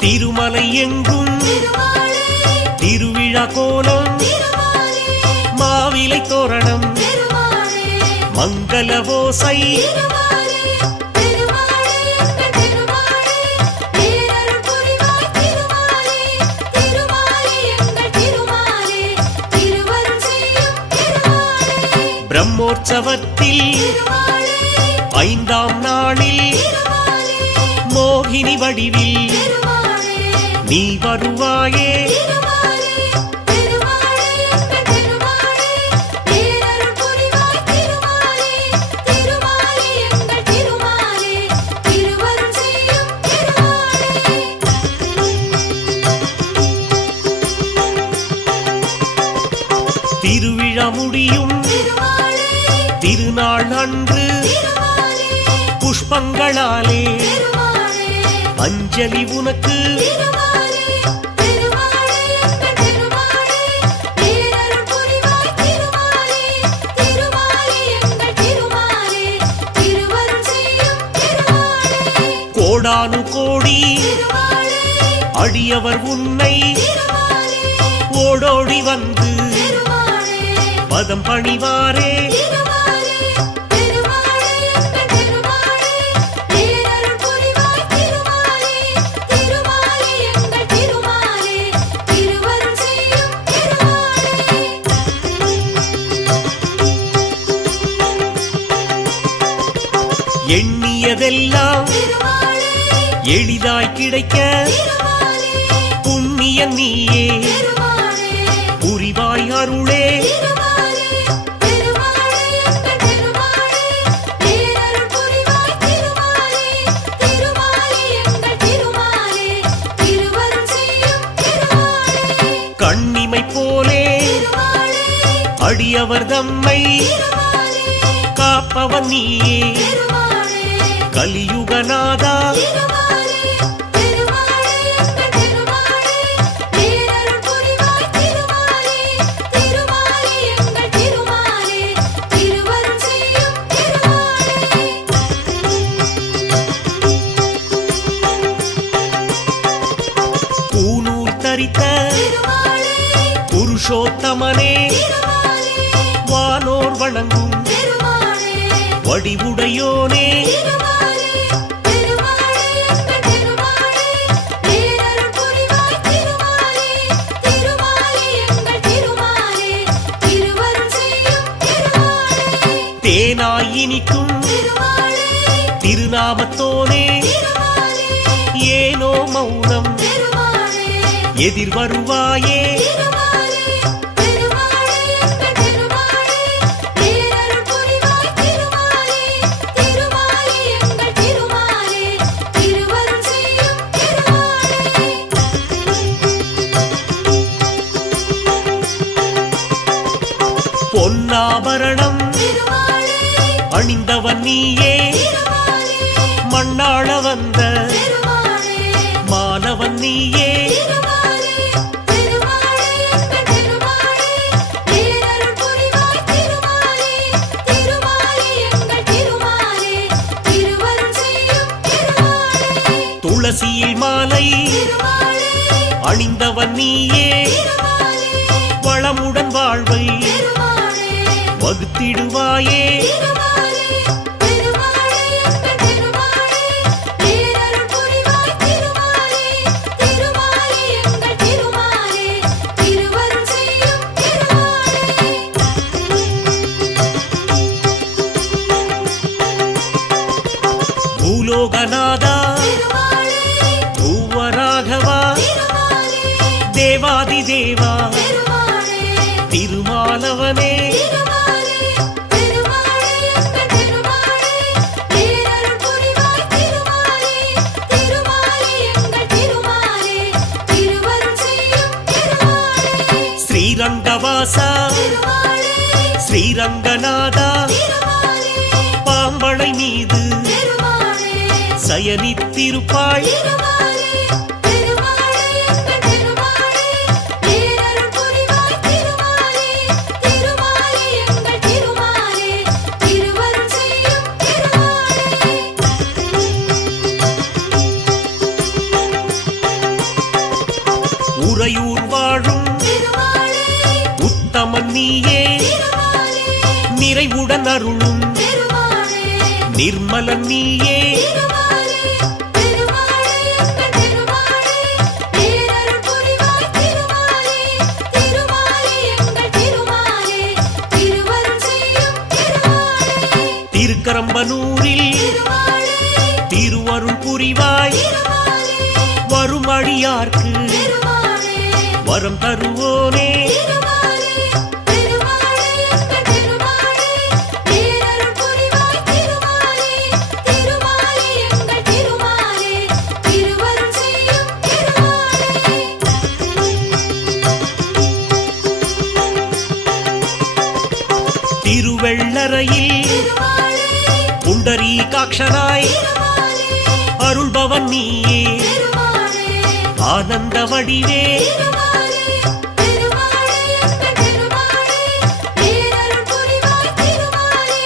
திருமலை எங்கும் திருமாலே திருவிழா கோலம் திருமாலே மாவிலை தோரணம் திருமாலே மங்கள ஓசை திருமாலே திருமாலே எங்கள் திருமாலே பேரருள் புரிவாய் திருமாலே திருமாலே எங்கள் திருமாலே திருவருள் செய்யும் திருமாலே பிரம்மோற்சவத்தில் திருமாலே ஐந்தாம் நாளில் திருமாலே மோகினி வடிவில் திருமாலே நீ வருவாயே திருமாலே திருமாலே எங்கள் திருமாலே பேரருள் புரிவாய் திருமாலே திருமாலே எங்கள் திருமாலே திருவருள் செய்யும் திருமாலே திருவிழா முடியும் திருமாலே திருநாள் அன்று திருமாலே புஷ்பங்களாலே திருமாலே அஞ்சலி உனக்கு திருமாலே திருமாலே எங்கள் திருமாலே பேரருள் புரிவாய் திருமாலே திருமாலே எங்கள் திருமாலே திருவருள் செய்யும் திருமாலே கோடானு கோடி திருமாலே அடியவர் உன்னை திருமாலே ஓடோடி வந்து திருமாலே பதம் பணிவாரே திருமாலே திருமாலே எங்கள் திருமாலே பேரருள் புரிவாய் திருமாலே திருமாலே எங்கள் திருமாலே திருவருள் செய்யும் திருமாலே எண்ணியதெல்லாம் திருமாலே எளிதாய் கிடைக்க திருமாலே புண்ணிய நீயே திருமாலே புரிவாய் அருளே திருமாலே திருமாலே எங்கள் திருமாலே பேரருள் புரிவாய் திருமாலே திருமாலே எங்கள் திருமாலே திருவருள் செய்யும் திருமாலே கண்ணிமை போலே திருமாலே அடியவர் தம்மை திருமாலே காப்பவன் நீயே திருமாலே கலியுகநாதா திருமாலே திருமாலே எங்கள் திருமாலே பேரருள் புரிவாய் திருமாலே திருமாலே எங்கள் திருமாலே திருவருள் செய்யும் திருமாலே பூநூல் தரித்த திருமாலே புருஷோத்தமனே திருமாலே வானோர் வணங்கும் திருமாலே வடிவுடையோனே திருமாலே திருமாலே எங்கள் திருமாலே பேரருள் புரிவாய் திருமாலே திருமாலே எங்கள் திருமாலே திருவருள் செய்யும் திருமாலே தேனாய் இனிக்கும் திருமாலே திருநாமத்தோனே திருமாலே ஏனோ மௌனம் திருமாலே எதிர் வருவாயே திருமாலே திருமாலே எங்கள் திருமாலே பேரருள் புரிவாய் திருமாலே திருமாலே எங்கள் திருமாலே திருவருள் செய்யும் திருமாலே பொன்னாபரணம் திருமாலே அணிந்தவன் நீயே திருமாலே மண்ணாள வந்த திருமாலே மாணவன் நீயே திருமாலே திருமாலே எங்கள் திருமாலே பேரருள் புரிவாய் திருமாலே திருமாலே எங்கள் திருமாலே திருவருள் செய்யும் திருமாலே துளசியில் மாலை திருமாலே அணிந்தவன் நீயே திருமாலே வளமுடன் வாழ்வை திருமாலே வகுத்திடுவாயே திருமாலே திருமாலே எங்கள் திருமாலே பேரருள் புரிவாய் திருமாலே திருமாலே எங்கள் திருமாலே திருவருள் செய்யும் திருமாலே பூலோகநாதா திருமாலே பூவராகவா திருமாலே தேவாதி தேவா திருமாலே திருமாலவனே திருமாலே திருமாலே எங்கள் திருமாலே பேரருள் புரிவாய் திருமாலே திருமாலே எங்கள் திருமாலே திருவருள் செய்யும் திருமாலே ஸ்ரீரங்கவாசா திருமாலே ஸ்ரீரங்கநாதா திருமாலே பாம்பளை மீது திருமாலே சயனித்திருப்பாள் திருமாலே திருமாலே எங்கள் திருமாலே பேரருள் புரிவாய் திருமாலே திருமாலே எங்கள் திருமாலே திருவருள் செய்யும் திருமாலே உறையூர் வாழும் திருமாலே உத்தமன் நீயே திருமாலே நிறைவுடன் அருளும் திருமாலே நிர்மலன் நீயே திருமாலே திருமாலே எங்கள் திருமாலே பேரருள் புரிவாய் திருமாலே திருமாலே எங்கள் திருமாலே திருவருள் செய்யும் திருமாலே திருக்கரம்பனூரில் திருமாலே திருவருள் புரிவாய் திருமாலே வரும் அடியார்க்கு திருமாலே வரம் தருவோனே திருமாலே திருமாலே எங்கள் திருமாலே பேரருள் புரிவாய் திருமாலே திருமாலே எங்கள் திருமாலே திருவருள் செய்யும் திருமாலே திருவெள்ளரையில் திருமாலே புண்டரீகாட்சனாய் திருமாலே அருள்பவன் நீயே திருமாலே ஆனந்த வடிவே திருமாலே திருமாலே எங்கள் திருமாலே பேரருள் புரிவாய் திருமாலே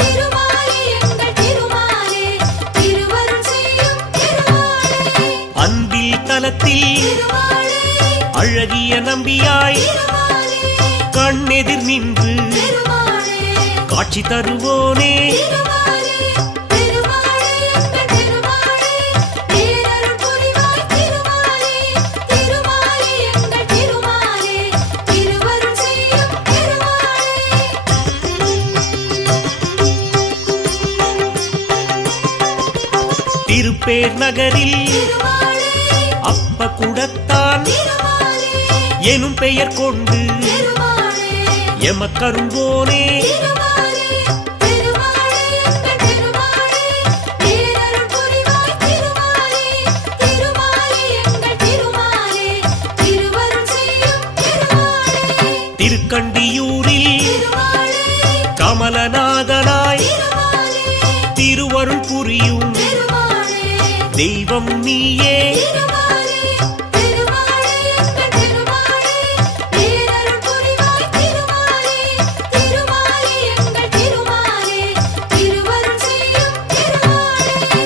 திருமாலே எங்கள் திருமாலே திருவருள் செய்யும் திருமாலே அன்பில் தலத்தில் திருமாலே அழகிய நம்பியாய் திருமாலே கண்ணெதிர் நின்று திருமாலே காட்சி தருவோனே திருமாலே திருமாலே எங்கள் திருமாலே பேரருள் புரிவாய் திருமாலே திருமாலே எங்கள் திருமாலே திருவருள் செய்யும் திருமாலே திருப்பேர் நகரில் திருமாலே அப்ப குடத்தான் திருமாலே எனும் பெயர் கொண்டு திருமாலே எமக்கரும்போனே திருமாலே திருமாலே எங்கள் திருமாலே பேரருள் புரிவாய் திருமாலே திருமாலே எங்கள் திருமாலே திருவருள் செய்யும் திருமாலே திருக்கண்டியூரில் திருமாலே கமலநாதனாய் திருமாலே திருவருள் புரியும் திருமாலே தெய்வம் நீயே திருமாலே திருமாலே எங்கள் திருமாலே பேரருள் புரிவாய் திருமாலே திருமாலே எங்கள் திருமாலே திருவருள் செய்யும் திருமாலே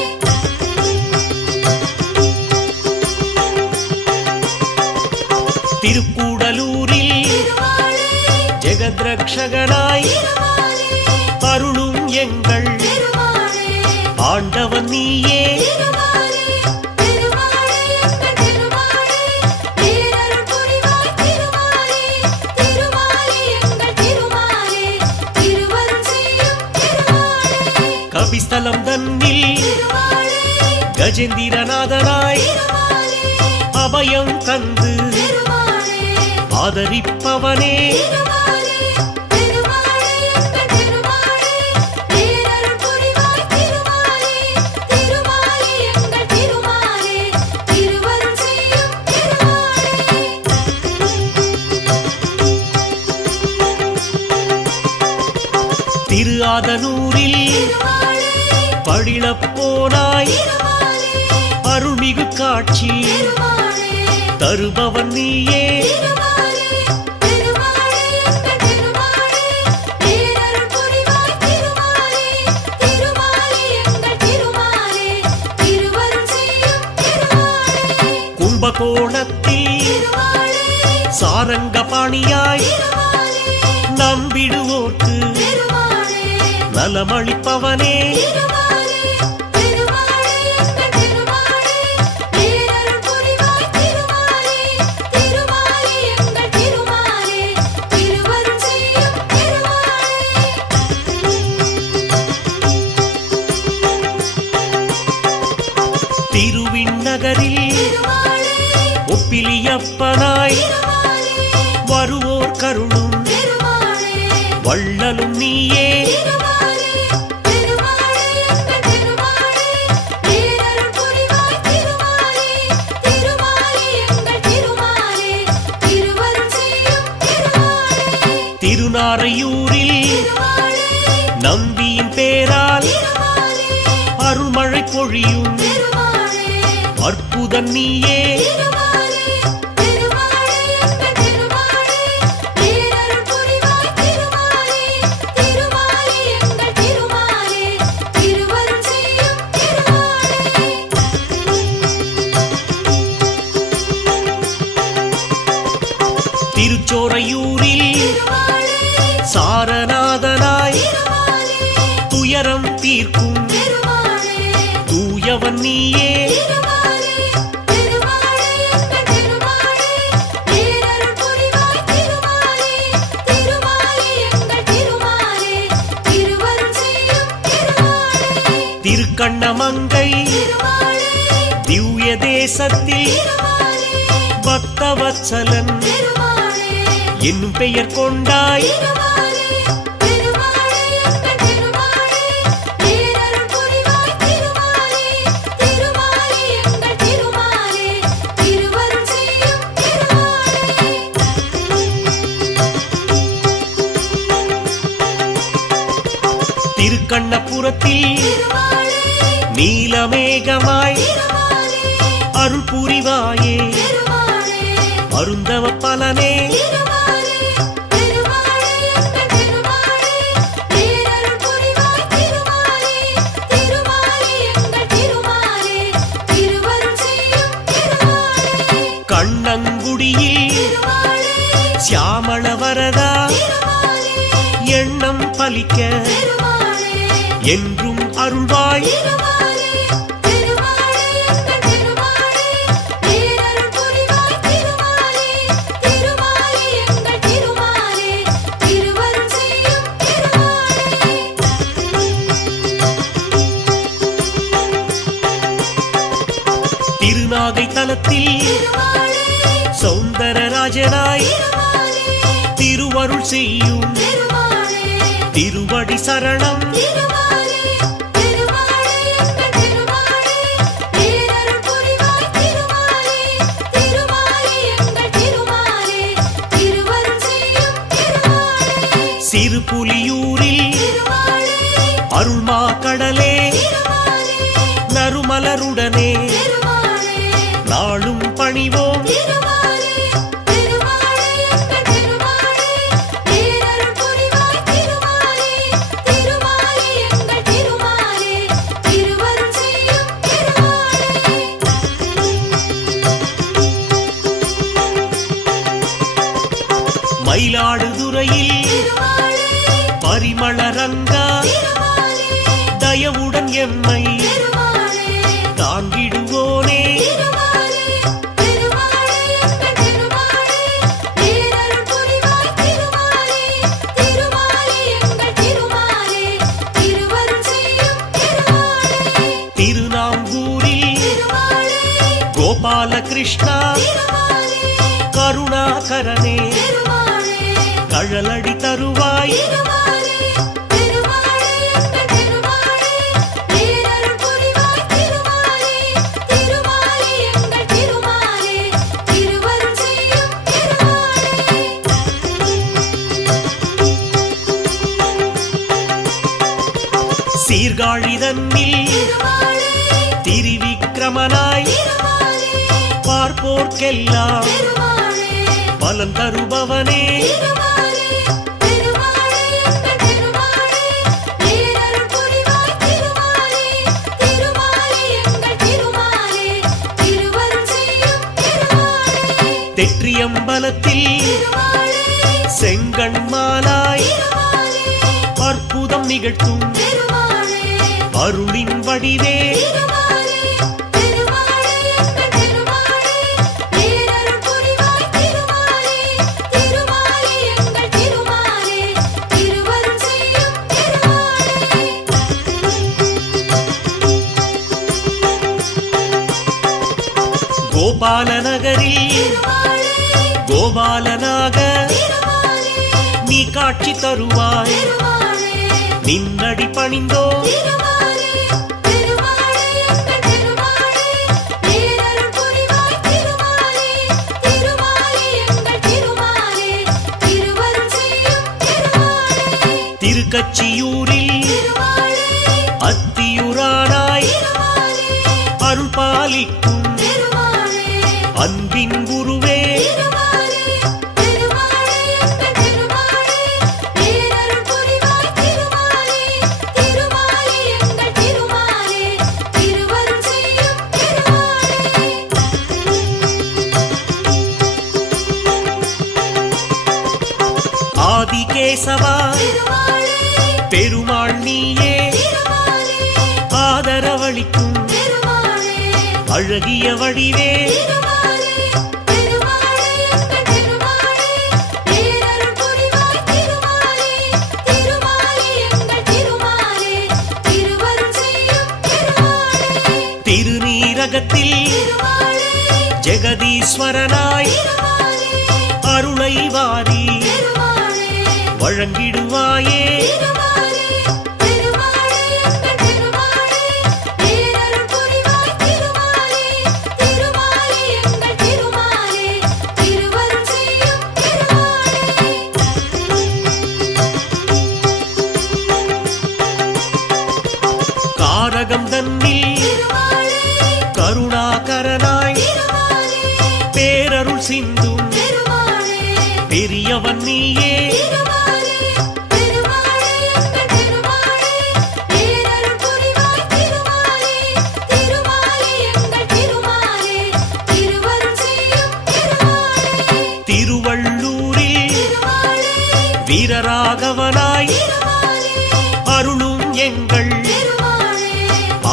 திருக்கூடலூரில் திருமாலே ஜெகத்ரக்ஷகனாய் திருமாலே அருளும் எங்கள் திருமாலே ஆண்டவன் நீயே திருமாலே திருமாலே எங்கள் திருமாலே பேரருள் புரிவாய் திருமாலே திருமாலே எங்கள் திருமாலே திருவருள் செய்யும் திருமாலே கபிஸ்தலம் தன்னில் திருமாலே கஜேந்திரநாதனாய் திருமாலே அபயம் தந்து திருமாலே ஆதரிப்பவனே திருமாலே திருமாலே எங்கள் திருமாலே பேரருள் புரிவாய் திருமாலே திருமாலே எங்கள் திருமாலே திருவருள் செய்யும் திருமாலே திரு ஆதனூரில் திருமாலே பழிலப் போனாய் திருமாலே அருள்மிகு காட்சி திருமாலே தருபவன் நீயே திருமாலே திருமாலே எங்கள் திருமாலே பேரருள் புரிவாய் திருமாலே திருமாலே எங்கள் திருமாலே திருவருள் செய்யும் திருமாலே கும்பகோணத்தில் திருமாலே சாரங்கபாணியாய் திருமாலே நம்பிடுவோர்க்கு திருமாலே நலமளிப்பவனே திருமாலே திருமாலே எங்கள் திருமாலே பேரருள் புரிவாய் திருமாலே திருமாலே எங்கள் திருமாலே திருவருள் செய்யும் திருமாலே திருவிண்ணகரில் திருமாலே ஒப்பிலியப்பனாய் திருமாலே வருவோர் கருளும் திருமாலே வள்ளலும் நீயே திருமாலே திருமாலே எங்கள் திருமாலே பேரருள் புரிவாய் திருமாலே திருமாலே எங்கள் திருமாலே திருவருள் செய்யும் திருமாலே திருநாரையூரில் திருமாலே நம்பியின் பேரால் திருமாலே அருள்மழை பொழியும் திருமாலே அற்புதன் நீயே திருமாலே திருமாலே எங்கள் திருமாலே பேரருள் புரிவாய் திருமாலே திருமாலே எங்கள் திருமாலே திருவருள் செய்யும் திருமாலே திருச்சோரையூரில் திருமாலே சாரநாதனாய் திருமாலே துயரம் தீர்க்கும் திருமாலே தூயவன் நீயே திருமாலே திருமாலே எங்கள் திருமாலே பேரருள் புரிவாய் திருமாலே திருமாலே எங்கள் திருமாலே திருவருள் செய்யும் திருமாலே திருக்கண்ணமங்கை திருமாலே திவ்ய தேசத்தில் திருமாலே பக்தவத்சலன் திருமாலே என்னும் பெயர் கொண்டாய் திருமாலே திருமாலே எங்கள் திருமாலே பேரருள் புரிவாய் திருமாலே திருமாலே எங்கள் திருமாலே திருவருள் செய்யும் திருமாலே திருக்கண்ணபுரத்தில் திருமாலே நீலமேகமாய் திருமாலே அருள் புரிவாயே திருமாலே அருந்தவ பலனே திருமாலே திருமாலே எங்கள் திருமாலே பேரருள் புரிவாய் திருமாலே திருமாலே எங்கள் திருமாலே திருவருள் செய்யும் திருமாலே கண்ணங்குடியில் திருமாலே சியாமளவரதா திருமாலே எண்ணம் பலிக்க திருமாலே என்றும் அருள்வாய் திருமாலே திருமாலே எங்கள் திருமாலே பேரருள் புரிவாய் திருமாலே திருமாலே எங்கள் திருமாலே திருவருள் செய்யும் திருமாலே திருநாகை தலத்தில் திருமாலே சௌந்தரராஜனாய் திருமாலே திருவருள் செய்யும் திருமாலே திருவடி சரணம் திருமாலே திருமாலே எங்கள் திருமாலே பேரருள் புரிவாய் திருமாலே திருமாலே எங்கள் திருமாலே திருவருள் செய்யும் திருமாலே சிறுபுலியூரில் திருமாலே அருள்மா கடலே திருமாலே நறுமலருடனே திருமாலே நாளும் பணிவோம் திருமாலே திருமாலே எங்கள் திருமாலே பேரருள் புரிவாய் திருமாலே திருமாலே எங்கள் திருமாலே திருவருள் செய்யும் திருமாலே மயிலாடுதுறையில் திருமாலே பரிமளரங்கா திருமாலே தயவுடன் எம்மை திருமாலே தாங்கிடுவோனே திருமாலே திருமாலே எங்கள் திருமாலே பேரருள் புரிவாய் திருமாலே திருமாலே எங்கள் திருமாலே திருவருள் செய்யும் கோபால கிருஷ்ணா திருமாலே கருணாகரனே திருமாலே கழலடி தருவாய் திருமாலே திருமாலே எங்கள் திருமாலே பேரருள் புரிவாய் திருமாலே திருமாலே எங்கள் திருமாலே திருவருள் செய்யும் திருமாலே சீர்காழிதன்னில் திருமாலே திரிவிக்ரமனாய் திருமாலே பார்ப்போர்க்கெல்லாம் திருமாலே பலன் தருபவனே திருமாலே திருமாலே எங்கள் திருமாலே பேரருள் புரிவாய் திருமாலே திருமாலே எங்கள் திருமாலே திருவருள் செய்யும் திருமாலே தெற்றியம்பலத்தில் திருமாலே செங்கண்மாலாய் திருமாலே அற்புதம் நிகழ்த்தும் திருமாலே அருளின் வடிவே திருமாலே திருமாலே எங்கள் திருமாலே பேரருள் புரிவாய் திருமாலே திருமாலே எங்கள் திருமாலே திருவருள் செய்யும் திருமாலே கோபாலநகரில் திருமாலே கோபாலனாக திருமாலே நீ காட்சி தருவாய் திருமாலே நின்னடி பணிந்தோ திருமாலே திருமாலே எங்கள் திருமாலே பேரருள் புரிவாய் திருமாலே திருமாலே எங்கள் திருமாலே திருவருள் செய்யும் திருமாலே திருக்கச்சியூரில் திருமாலே அத்தியுரானாய் திருமாலே அருள் பாலிக்கும் திருமாலே அன்பின் குருவே திருமாலே திருமாலே எங்கள் திருமாலே பேரருள் புரிவாய் திருமாலே திருமாலே எங்கள் திருமாலே திருவருள் செய்யும் திருமாலே ஆதிகேசவா திருமாலே பெருமாள் நீயே திருமாலே ஆதரவளிக்கும் திருமாலே அழகிய வடிவே திருமாலே திருமாலே எங்கள் திருமாலே பேரருள் புரிவாய் திருமாலே திருமாலே எங்கள் திருமாலே திருவருள் செய்யும் திருமாலே திருநீரகத்தில் திருமாலே ஜெகதீஸ்வரனாய் திருமாலே அருளை வாரி திருமாலே வழங்கிடுவாயே திருமாலே திருமாலே எங்கள் திருமாலே பேரருள் புரிவாய் திருமாலே திருமாலே எங்கள் திருமாலே திருவருள் செய்யும் திருமாலே காரகம் தன்னில் திருமாலே கருணாகரனாய் திருமாலே பேரருள் சிந்தும் திருமாலே பெரியவன் நீயே திருமாலே திருமாலே எங்கள் திருமாலே பேரருள் புரிவாய் திருமாலே திருமாலே எங்கள் திருமாலே திருவருள் செய்யும் திருமாலே திருவள்ளூரில் திருமாலே வீரராகவனாய் திருமாலே அருளும் எங்கள் திருமாலே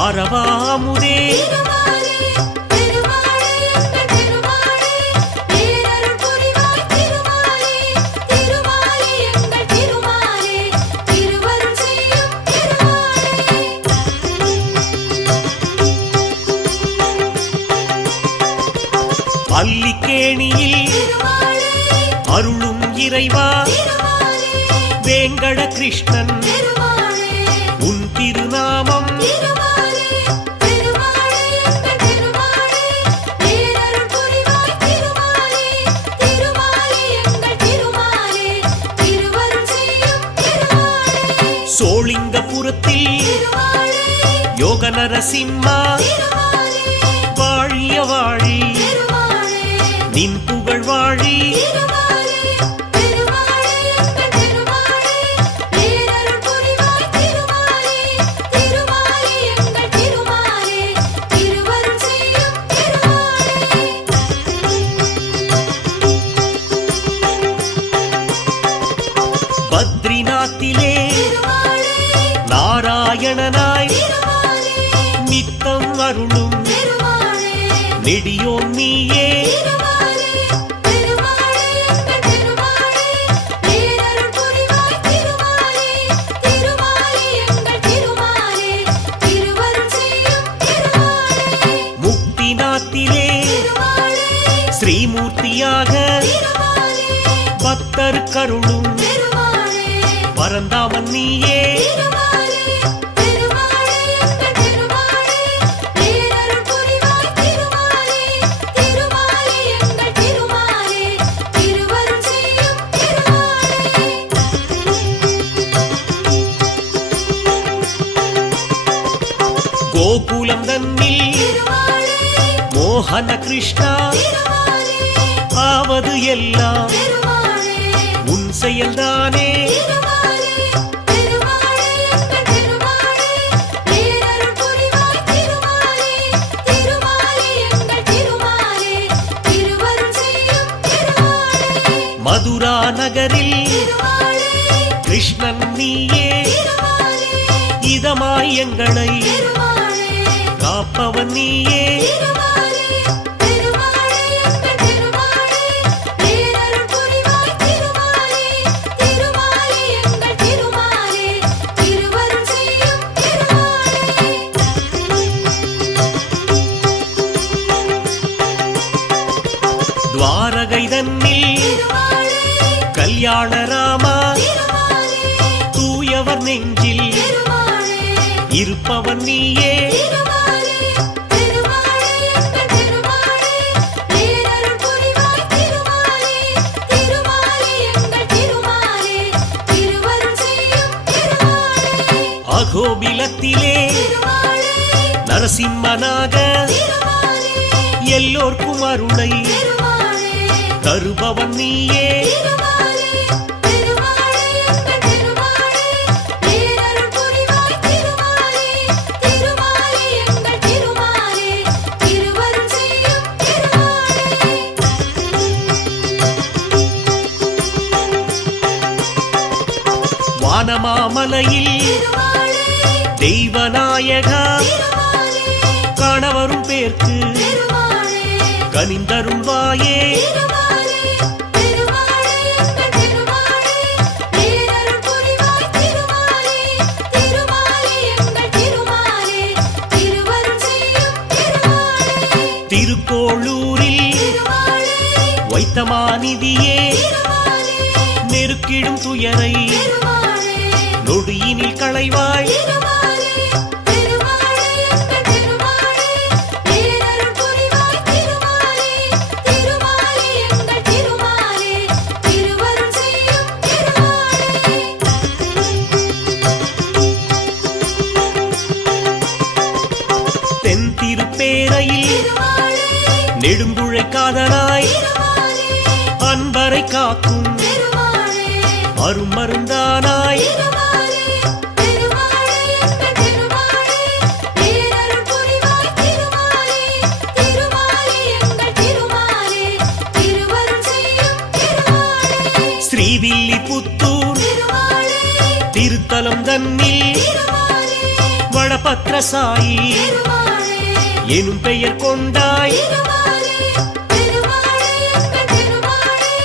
ஆரவாமுதே திருமாலே திருமாலே எங்கள் திருமாலே பேரருள் புரிவாய் திருமாலே திருமாலே எங்கள் திருமாலே திருவருள் செய்யும் திருமாலே அல்லிக்கேணியில் திருமாலே அருளும் இறைவா திருமாலே வேங்கட கிருஷ்ணன் திருமாலே உன் திருநாமம் திருமாலே திருமாலே எங்கள் திருமாலே பேரருள் புரிவாய் திருமாலே திருமாலே எங்கள் திருமாலே திருவருள் செய்யும் திருமாலே சோளிங்கபுரத்தில் திருமாலே யோக நரசிம்மா திருமாலே வாழிய வாழி திருமாலே நின் புகழ் வாழி திருமாலே திருமாலே எங்கள் திருமாலே பேரருள் புரிவாய் திருமாலே திருமாலே எங்கள் திருமாலே திருவருள் செய்யும் திருமாலே பத்ரிநாத்திலே திருமாலே நாராயணனாய் திருமாலே நித்தம் அருளும் திருமாலே நெடியோன் நீயே திருமாலே திருமாலே எங்கள் திருமாலே பேரருள் புரிவாய் திருமாலே திருமாலே எங்கள் திருமாலே திருவருள் செய்யும் திருமாலே முக்திநாத்திலே மூர்த்தியாக திருமாலே பக்தர் கருளும் திருமாலே பரந்தாமன் நீயே திருமாலே திருமாலே எங்கள் திருமாலே பேரருள் புரிவாய் திருமாலே திருமாலே எங்கள் திருமாலே திருவருள் செய்யும் திருமாலே கோகுலம் தன்னில் திருமாலே மோகன கிருஷ்ணா திருமாலே ஆவது எல்லாம் திருமாலே உன் செயல்தானே திருமாலே திருமாலே எங்கள் திருமாலே பேரருள் புரிவாய் திருமாலே திருமாலே எங்கள் திருமாலே திருவருள் செய்யும் திருமாலே மதுரா நகரில் திருமாலே கிருஷ்ணன் நீயே திருமாலே இதமாய் எங்களை திருமாலே காப்பவன் நீயே திருமாலே திருமாலே எங்கள் திருமாலே பேரருள் புரிவாய் திருமாலே திருமாலே எங்கள் திருமாலே திருவருள் செய்யும் திருமாலே துவாரகை தன்னில் திருமாலே கல்யாண ராமா திருமாலே தூயவர் நெஞ்சில் திருமாலே இருப்பவன் நீயே திருமாலே திருமாலே எங்கள் திருமாலே பேரருள் புரிவாய் திருமாலே திருமாலே எங்கள் திருமாலே திருவருள் செய்யும் திருமாலே அகோபிலத்திலே திருமாலே நரசிம்மனாக திருமாலே எல்லோர்க்கும் அருளை திருமாலே தருபவன் நீயே திருமாலே திருமாலே எங்கள் திருமாலே பேரருள் புரிவாய் திருமாலே திருமாலே எங்கள் திருமாலே திருவருள் செய்யும் திருமாலே வானமாமலையில் திருமாலே தெய்வநாயகா திருமாலே காணவரும் பேர்க்கு திருமாலே கனிந்தருள்வாயே திருமாலே திருமாலே எங்கள் திருமாலே பேரருள் புரிவாய் திருமாலே திருமாலே எங்கள் திருமாலே திருவருள் செய்யும் திருமாலே திருக்கோளூரில் திருமாலே வைத்தமாநிதியே திருமாலே நெருக்கிடும் துயரை திருமாலே நொடியினில் களைவாய் திருமாலே திருமாலே எங்கள் திருமாலே பேரருள் புரிவாய் திருமாலே திருமாலே எங்கள் திருமாலே திருவருள் செய்யும் திருமாலே தென் திருப்பேரையில் திருமாலே நெடுங்குழை காதலாய் திருமாலே அன்பரை காக்கும் திருமாலே அருமருந்தானாய் திருமாலே திருமாலே எங்கள் திருமாலே பேரருள் புரிவாய் திருமாலே திருமாலே எங்கள் திருமாலே திருவருள் செய்யும் திருமாலே ஸ்ரீவில்லிபுத்தூர் திருமாலே திருத்தலம் தன்னில் திருமாலே வடபத்ரசாயி திருமாலே எனும் பெயர் கொண்டாய் திருமாலே திருமாலே எங்கள் திருமாலே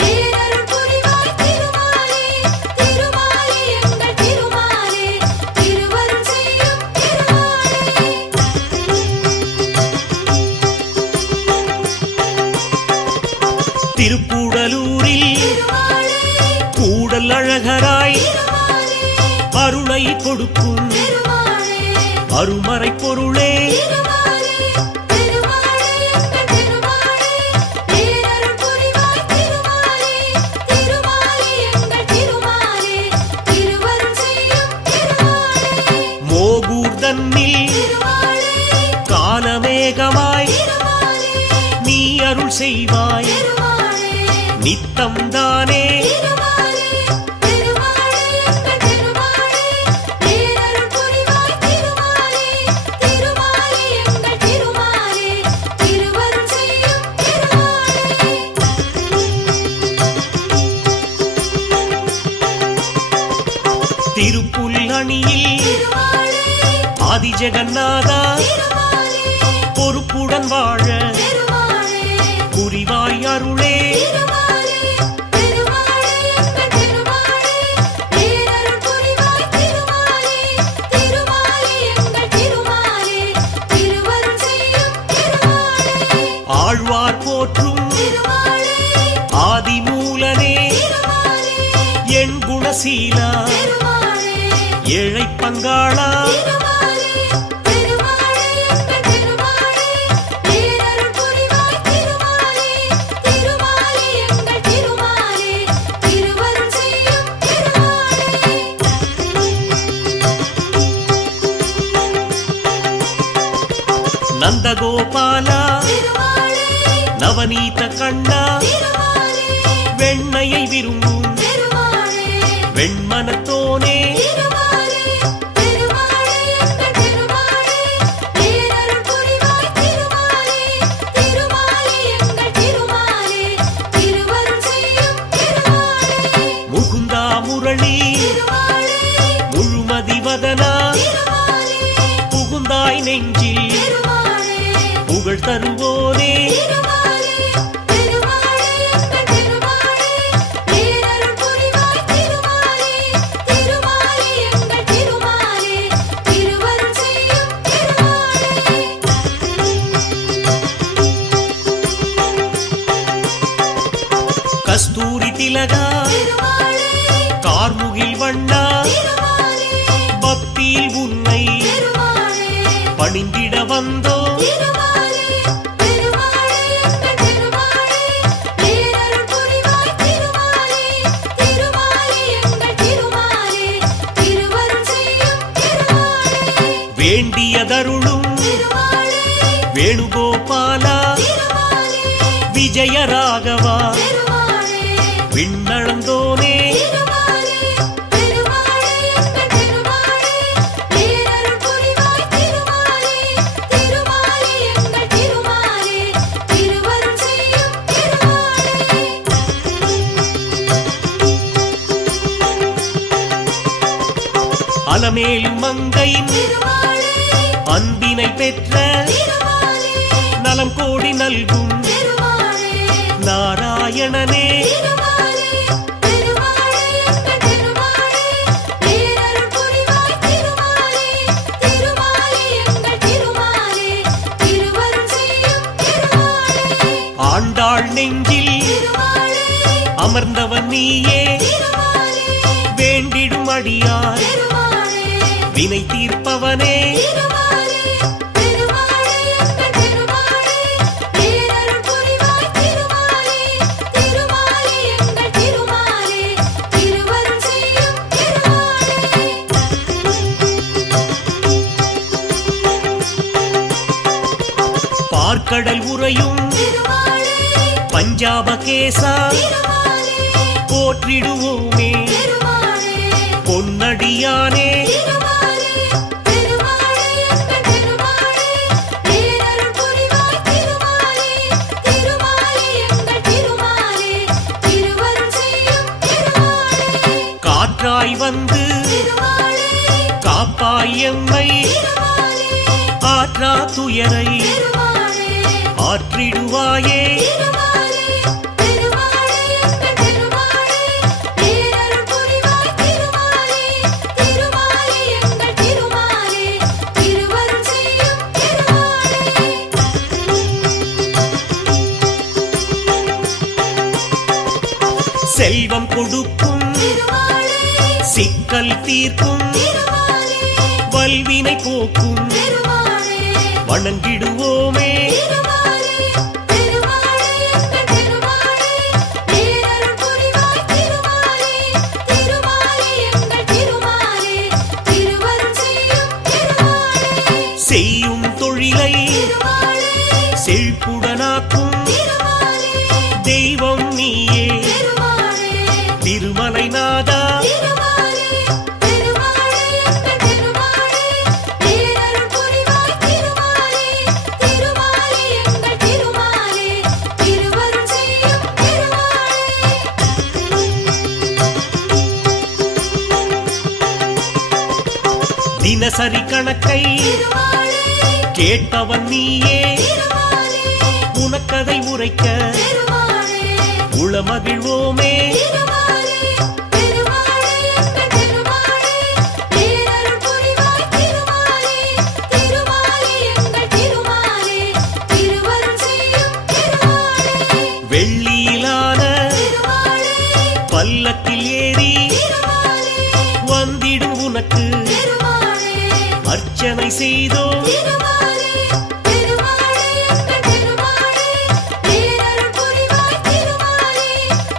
பேரருள் புரிவாய் திருமாலே திருமாலே எங்கள் திருமாலே திருவருள் செய்யும் திருமாலே திருக்கூடலூரில் திருமாலே கூடல் அழகராய் திருமாலே அருளை கொடுக்கும் திருமாலே அருமறை பொருளே திருமாலே திருமாலே எங்கள் திருமாலே பேரருள் புரிவாய் திருமாலே திருமாலே எங்கள் திருமாலே திருவருள் செய்யும் திருமாலே மோகூர் தன்னில் திருமாலே காலமேகமாய் திருமாலே நீ அருள் செய்வாய் திருமாலே நித்தம் தானே திருமாலே திருமாலே எங்கள் திருமாலே பேரருள் புரிவாய் திருமாலே திருமாலே எங்கள் திருமாலே திருவருள் செய்யும் திருமாலே திருப்புல்லணியில் திருமாலே ஆதிஜெகநாதா திருமாலே பொறுப்புடன் வாழ திருமாலே புரிவாய் அருளே திருமாலே திருமாலே எங்கள் திருமாலே பேரருள் புரிவாய் திருமாலே திருமாலே எங்கள் திருமாலே திருவருள் செய்யும் திருமாலே ஆழ்வார் போற்றும் திருமாலே சீலா திருமாலே ஏழை பங்காளா திருமாலே திருமாலே எங்கள் திருமாலே பேரருள் புரிவாய் திருமாலே திருமாலே எங்கள் திருமாலே திருவருள் செய்யும் திருமாலே நந்தகோபாலா திருமாலே நவநீத கண்ணா திருமாலே வெண்ணையை விரும்பும் திருமாலே வெண்மனத்தோனே திருமாலே திருமாலே எங்கள் திருமாலே பேரருள் புரிவாய் திருமாலே திருமாலே எங்கள் திருமாலே திருவருள் செய்யும் திருமாலே முகுந்தா முரளி திருமாலே முழுமதி வதனா திருமாலே புகுந்தாய் நெஞ்சில் திருமாலே புகழ் தருவோனே திருமாலே திருமாலே எங்கள் திருமாலே பேரருள் புரிவாய் திருமாலே திருமாலே எங்கள் திருமாலே திருவருள் செய்யும் திருமாலே கஸ்தூரி திலகா திருமாலே கார்முகில் வண்ணா திருமாலே பக்தியில் உன்னை திருமாலே பணிந்திட வந்தோ திருமாலே திருமாலே எங்கள் திருமாலே பேரருள் புரிவாய் திருமாலே திருமாலே எங்கள் திருமாலே திருவருள் செய்யும் திருமாலே வேண்டியதருளும் திருமாலே வேணுகோபாலா திருமாலே விஜயராகவா திருமாலே விண்ணளந்தோனே திருமாலே திருமாலே எங்கள் திருமாலே பேரருள் புரிவாய் திருமாலே திருமாலே எங்கள் திருமாலே திருவருள் செய்யும் திருமாலே அலமேலும் மங்கையின் திருமாலே அன்பினை பெற்ற திருமாலே நலம் கோடி நல்கும் திருமாலே நாராயணனே திருமாலே திருமாலே எங்கள் திருமாலே பேரருள் புரிவாய் திருமாலே திருமாலே எங்கள் திருமாலே திருவருள் செய்யும் திருமாலே ஆண்டாள் நெஞ்சில் திருமாலே அமர்ந்தவன் நீயே திருமாலே வேண்டிடும் அடியார் திருமாலே வினை தீர்ப்பவனே திருமாலே திருமாலே எங்கள் திருமாலே பேரருள் புரிவாய் திருமாலே திருமாலே எங்கள் திருமாலே திருவருள் செய்யும் திருமாலே பார்க்கடல் உறையும் திருமாலே பஞ்சாபகேசா திருமாலே போற்றிடுவோமே திருமாலே பொன்னடியானே திருமாலே திருமாலே எங்கள் திருமாலே பேரருள் புரிவாய் திருமாலே திருமாலே எங்கள் திருமாலே திருவருள் செய்யும் திருமாலே காற்றாய் வந்து திருமாலே காப்பாய் எம்மை திருமாலே ஆற்றா துயரை திருமாலே ஆற்றிடுவாயே திருமாலே திருமாலே எங்கள் திருமாலே பேரருள் புரிவாய் திருமாலே திருமாலே எங்கள் திருமாலே திருவருள் செய்யும் திருமாலே செல்வம் கொடுக்கும் திருமாலே சிக்கல் தீர்க்கும் திருமாலே வல்வினை போக்கும் திருமாலே வணங்கிடுவோமே திருமாலே திருமாலே எங்கள் திருமாலே பேரருள் புரிவாய் திருமாலே திருமாலே எங்கள் திருமாலே திருவருள் செய்யும் திருமாலே செய்யும் தொழிலை திருமாலே செழிப்புடனாக்கும் திருமாலே தெய்வம் நீயே திருமாலே திருமலை நாதா திருமாலே திருமாலே எங்கள் திருமாலே பேரருள் புரிவாய் திருமாலே திருமாலே எங்கள் திருமாலே திருவருள் செய்யும் திருமாலே தினசரி கணக்கை திருமாலே கேட்பவன் நீயே திருமாலே உனக்கதை உரைக்க திருமாலே உளமகிழ்வோமே திருமாலே திருமாலே எங்கள் திருமாலே பேரருள் புரிவாய் திருமாலே திருமாலே எங்கள் திருமாலே திருவருள் செய்யும் திருமாலே வெள்ளியிலான திருமாலே பல்லக்கில் ஏறி திருமாலே அர்ச்சனை செய்தோம் திருமாலே திருமாலே எங்கள் திருமாலே பேரருள் புரிவாய் திருமாலே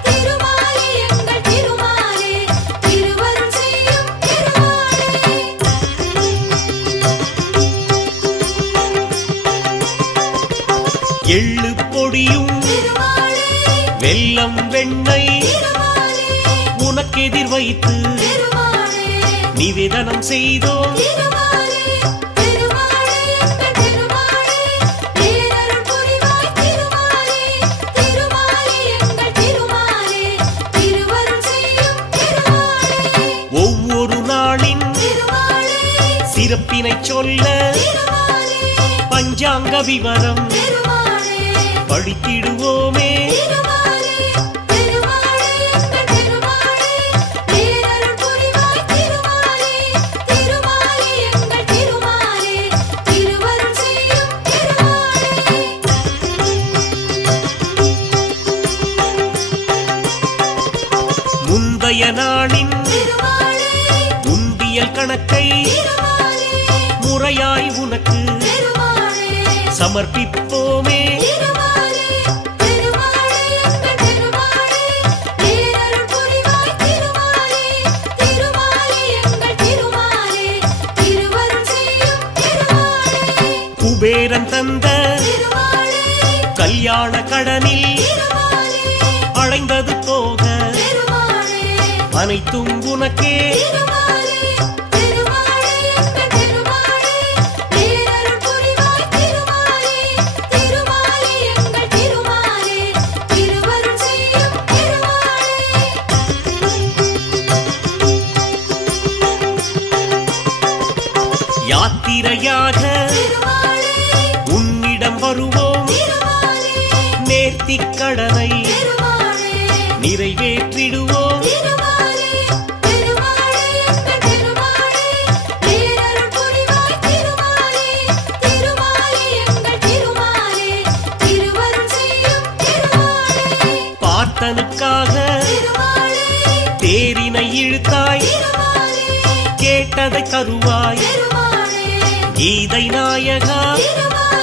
திருமாலே எங்கள் திருமாலே திருவருள் செய்யும் திருமாலே எள்ளு பொடியும் திருமாலே வெல்லம் வெண்ணெய் திருமாலே உனக்கெதிர் வைத்து திருமாலே நிவேதனம் செய்தோம் திருமாலே திருமாலே எங்கள் திருமாலே பேரருள் புரிவாய் திருமாலே திருமாலே எங்கள் திருமாலே திருவருள் செய்யும் திருமாலே ஒவ்வொரு நாளின் திருமாலே சிறப்பினை சொல்ல திருமாலே பஞ்சாங்க விவரம் திருமாலே படித்திடுவோமே திருமாலே திருமாலே எங்கள் திருமாலே பேரருள் புரிவாய் திருமாலே திருமாலே எங்கள் திருமாலே திருவருள் செய்யும் திருமாலே முந்தைய நாளின் திருமாலே உண்டியல் கணக்கை திருமாலே முறையாய் உனக்கு திருமாலே சமர்ப்பிப்போமே திருமாலே திருமாலே எங்கள் திருமாலே பேரருள் புரிவாய் திருமாலே திருமாலே எங்கள் திருமாலே திருவருள் செய்யும் திருமாலே குபேரன் தந்த திருமாலே கல்யாண கடனில் திருமாலே அடைந்தது போக திருமாலே அனைத்தும் உனக்கே திருமாலே திருமாலே எங்கள் திருமாலே பேரருள் புரிவாய் திருமாலே திருமாலே எங்கள் திருமாலே திருவருள் செய்யும் திருமாலே யாத்திரையாக திருமாலே உன்னிடம் வருவோம் திருமாலே நேர்த்திக் கடனை திருமாலே நிறைவேற்றிடுவோம் திருமாலே திருமாலே எங்கள் திருமாலே பேரருள் புரிவாய் திருமாலே திருமாலே எங்கள் திருமாலே திருவருள் செய்யும் திருமாலே பார்த்தனுக்காக திருமாலே தேரினை இழுத்தாய் திருமாலே கேட்டதை தருவாய் திருமாலே கீதை நாயகா திருமாலே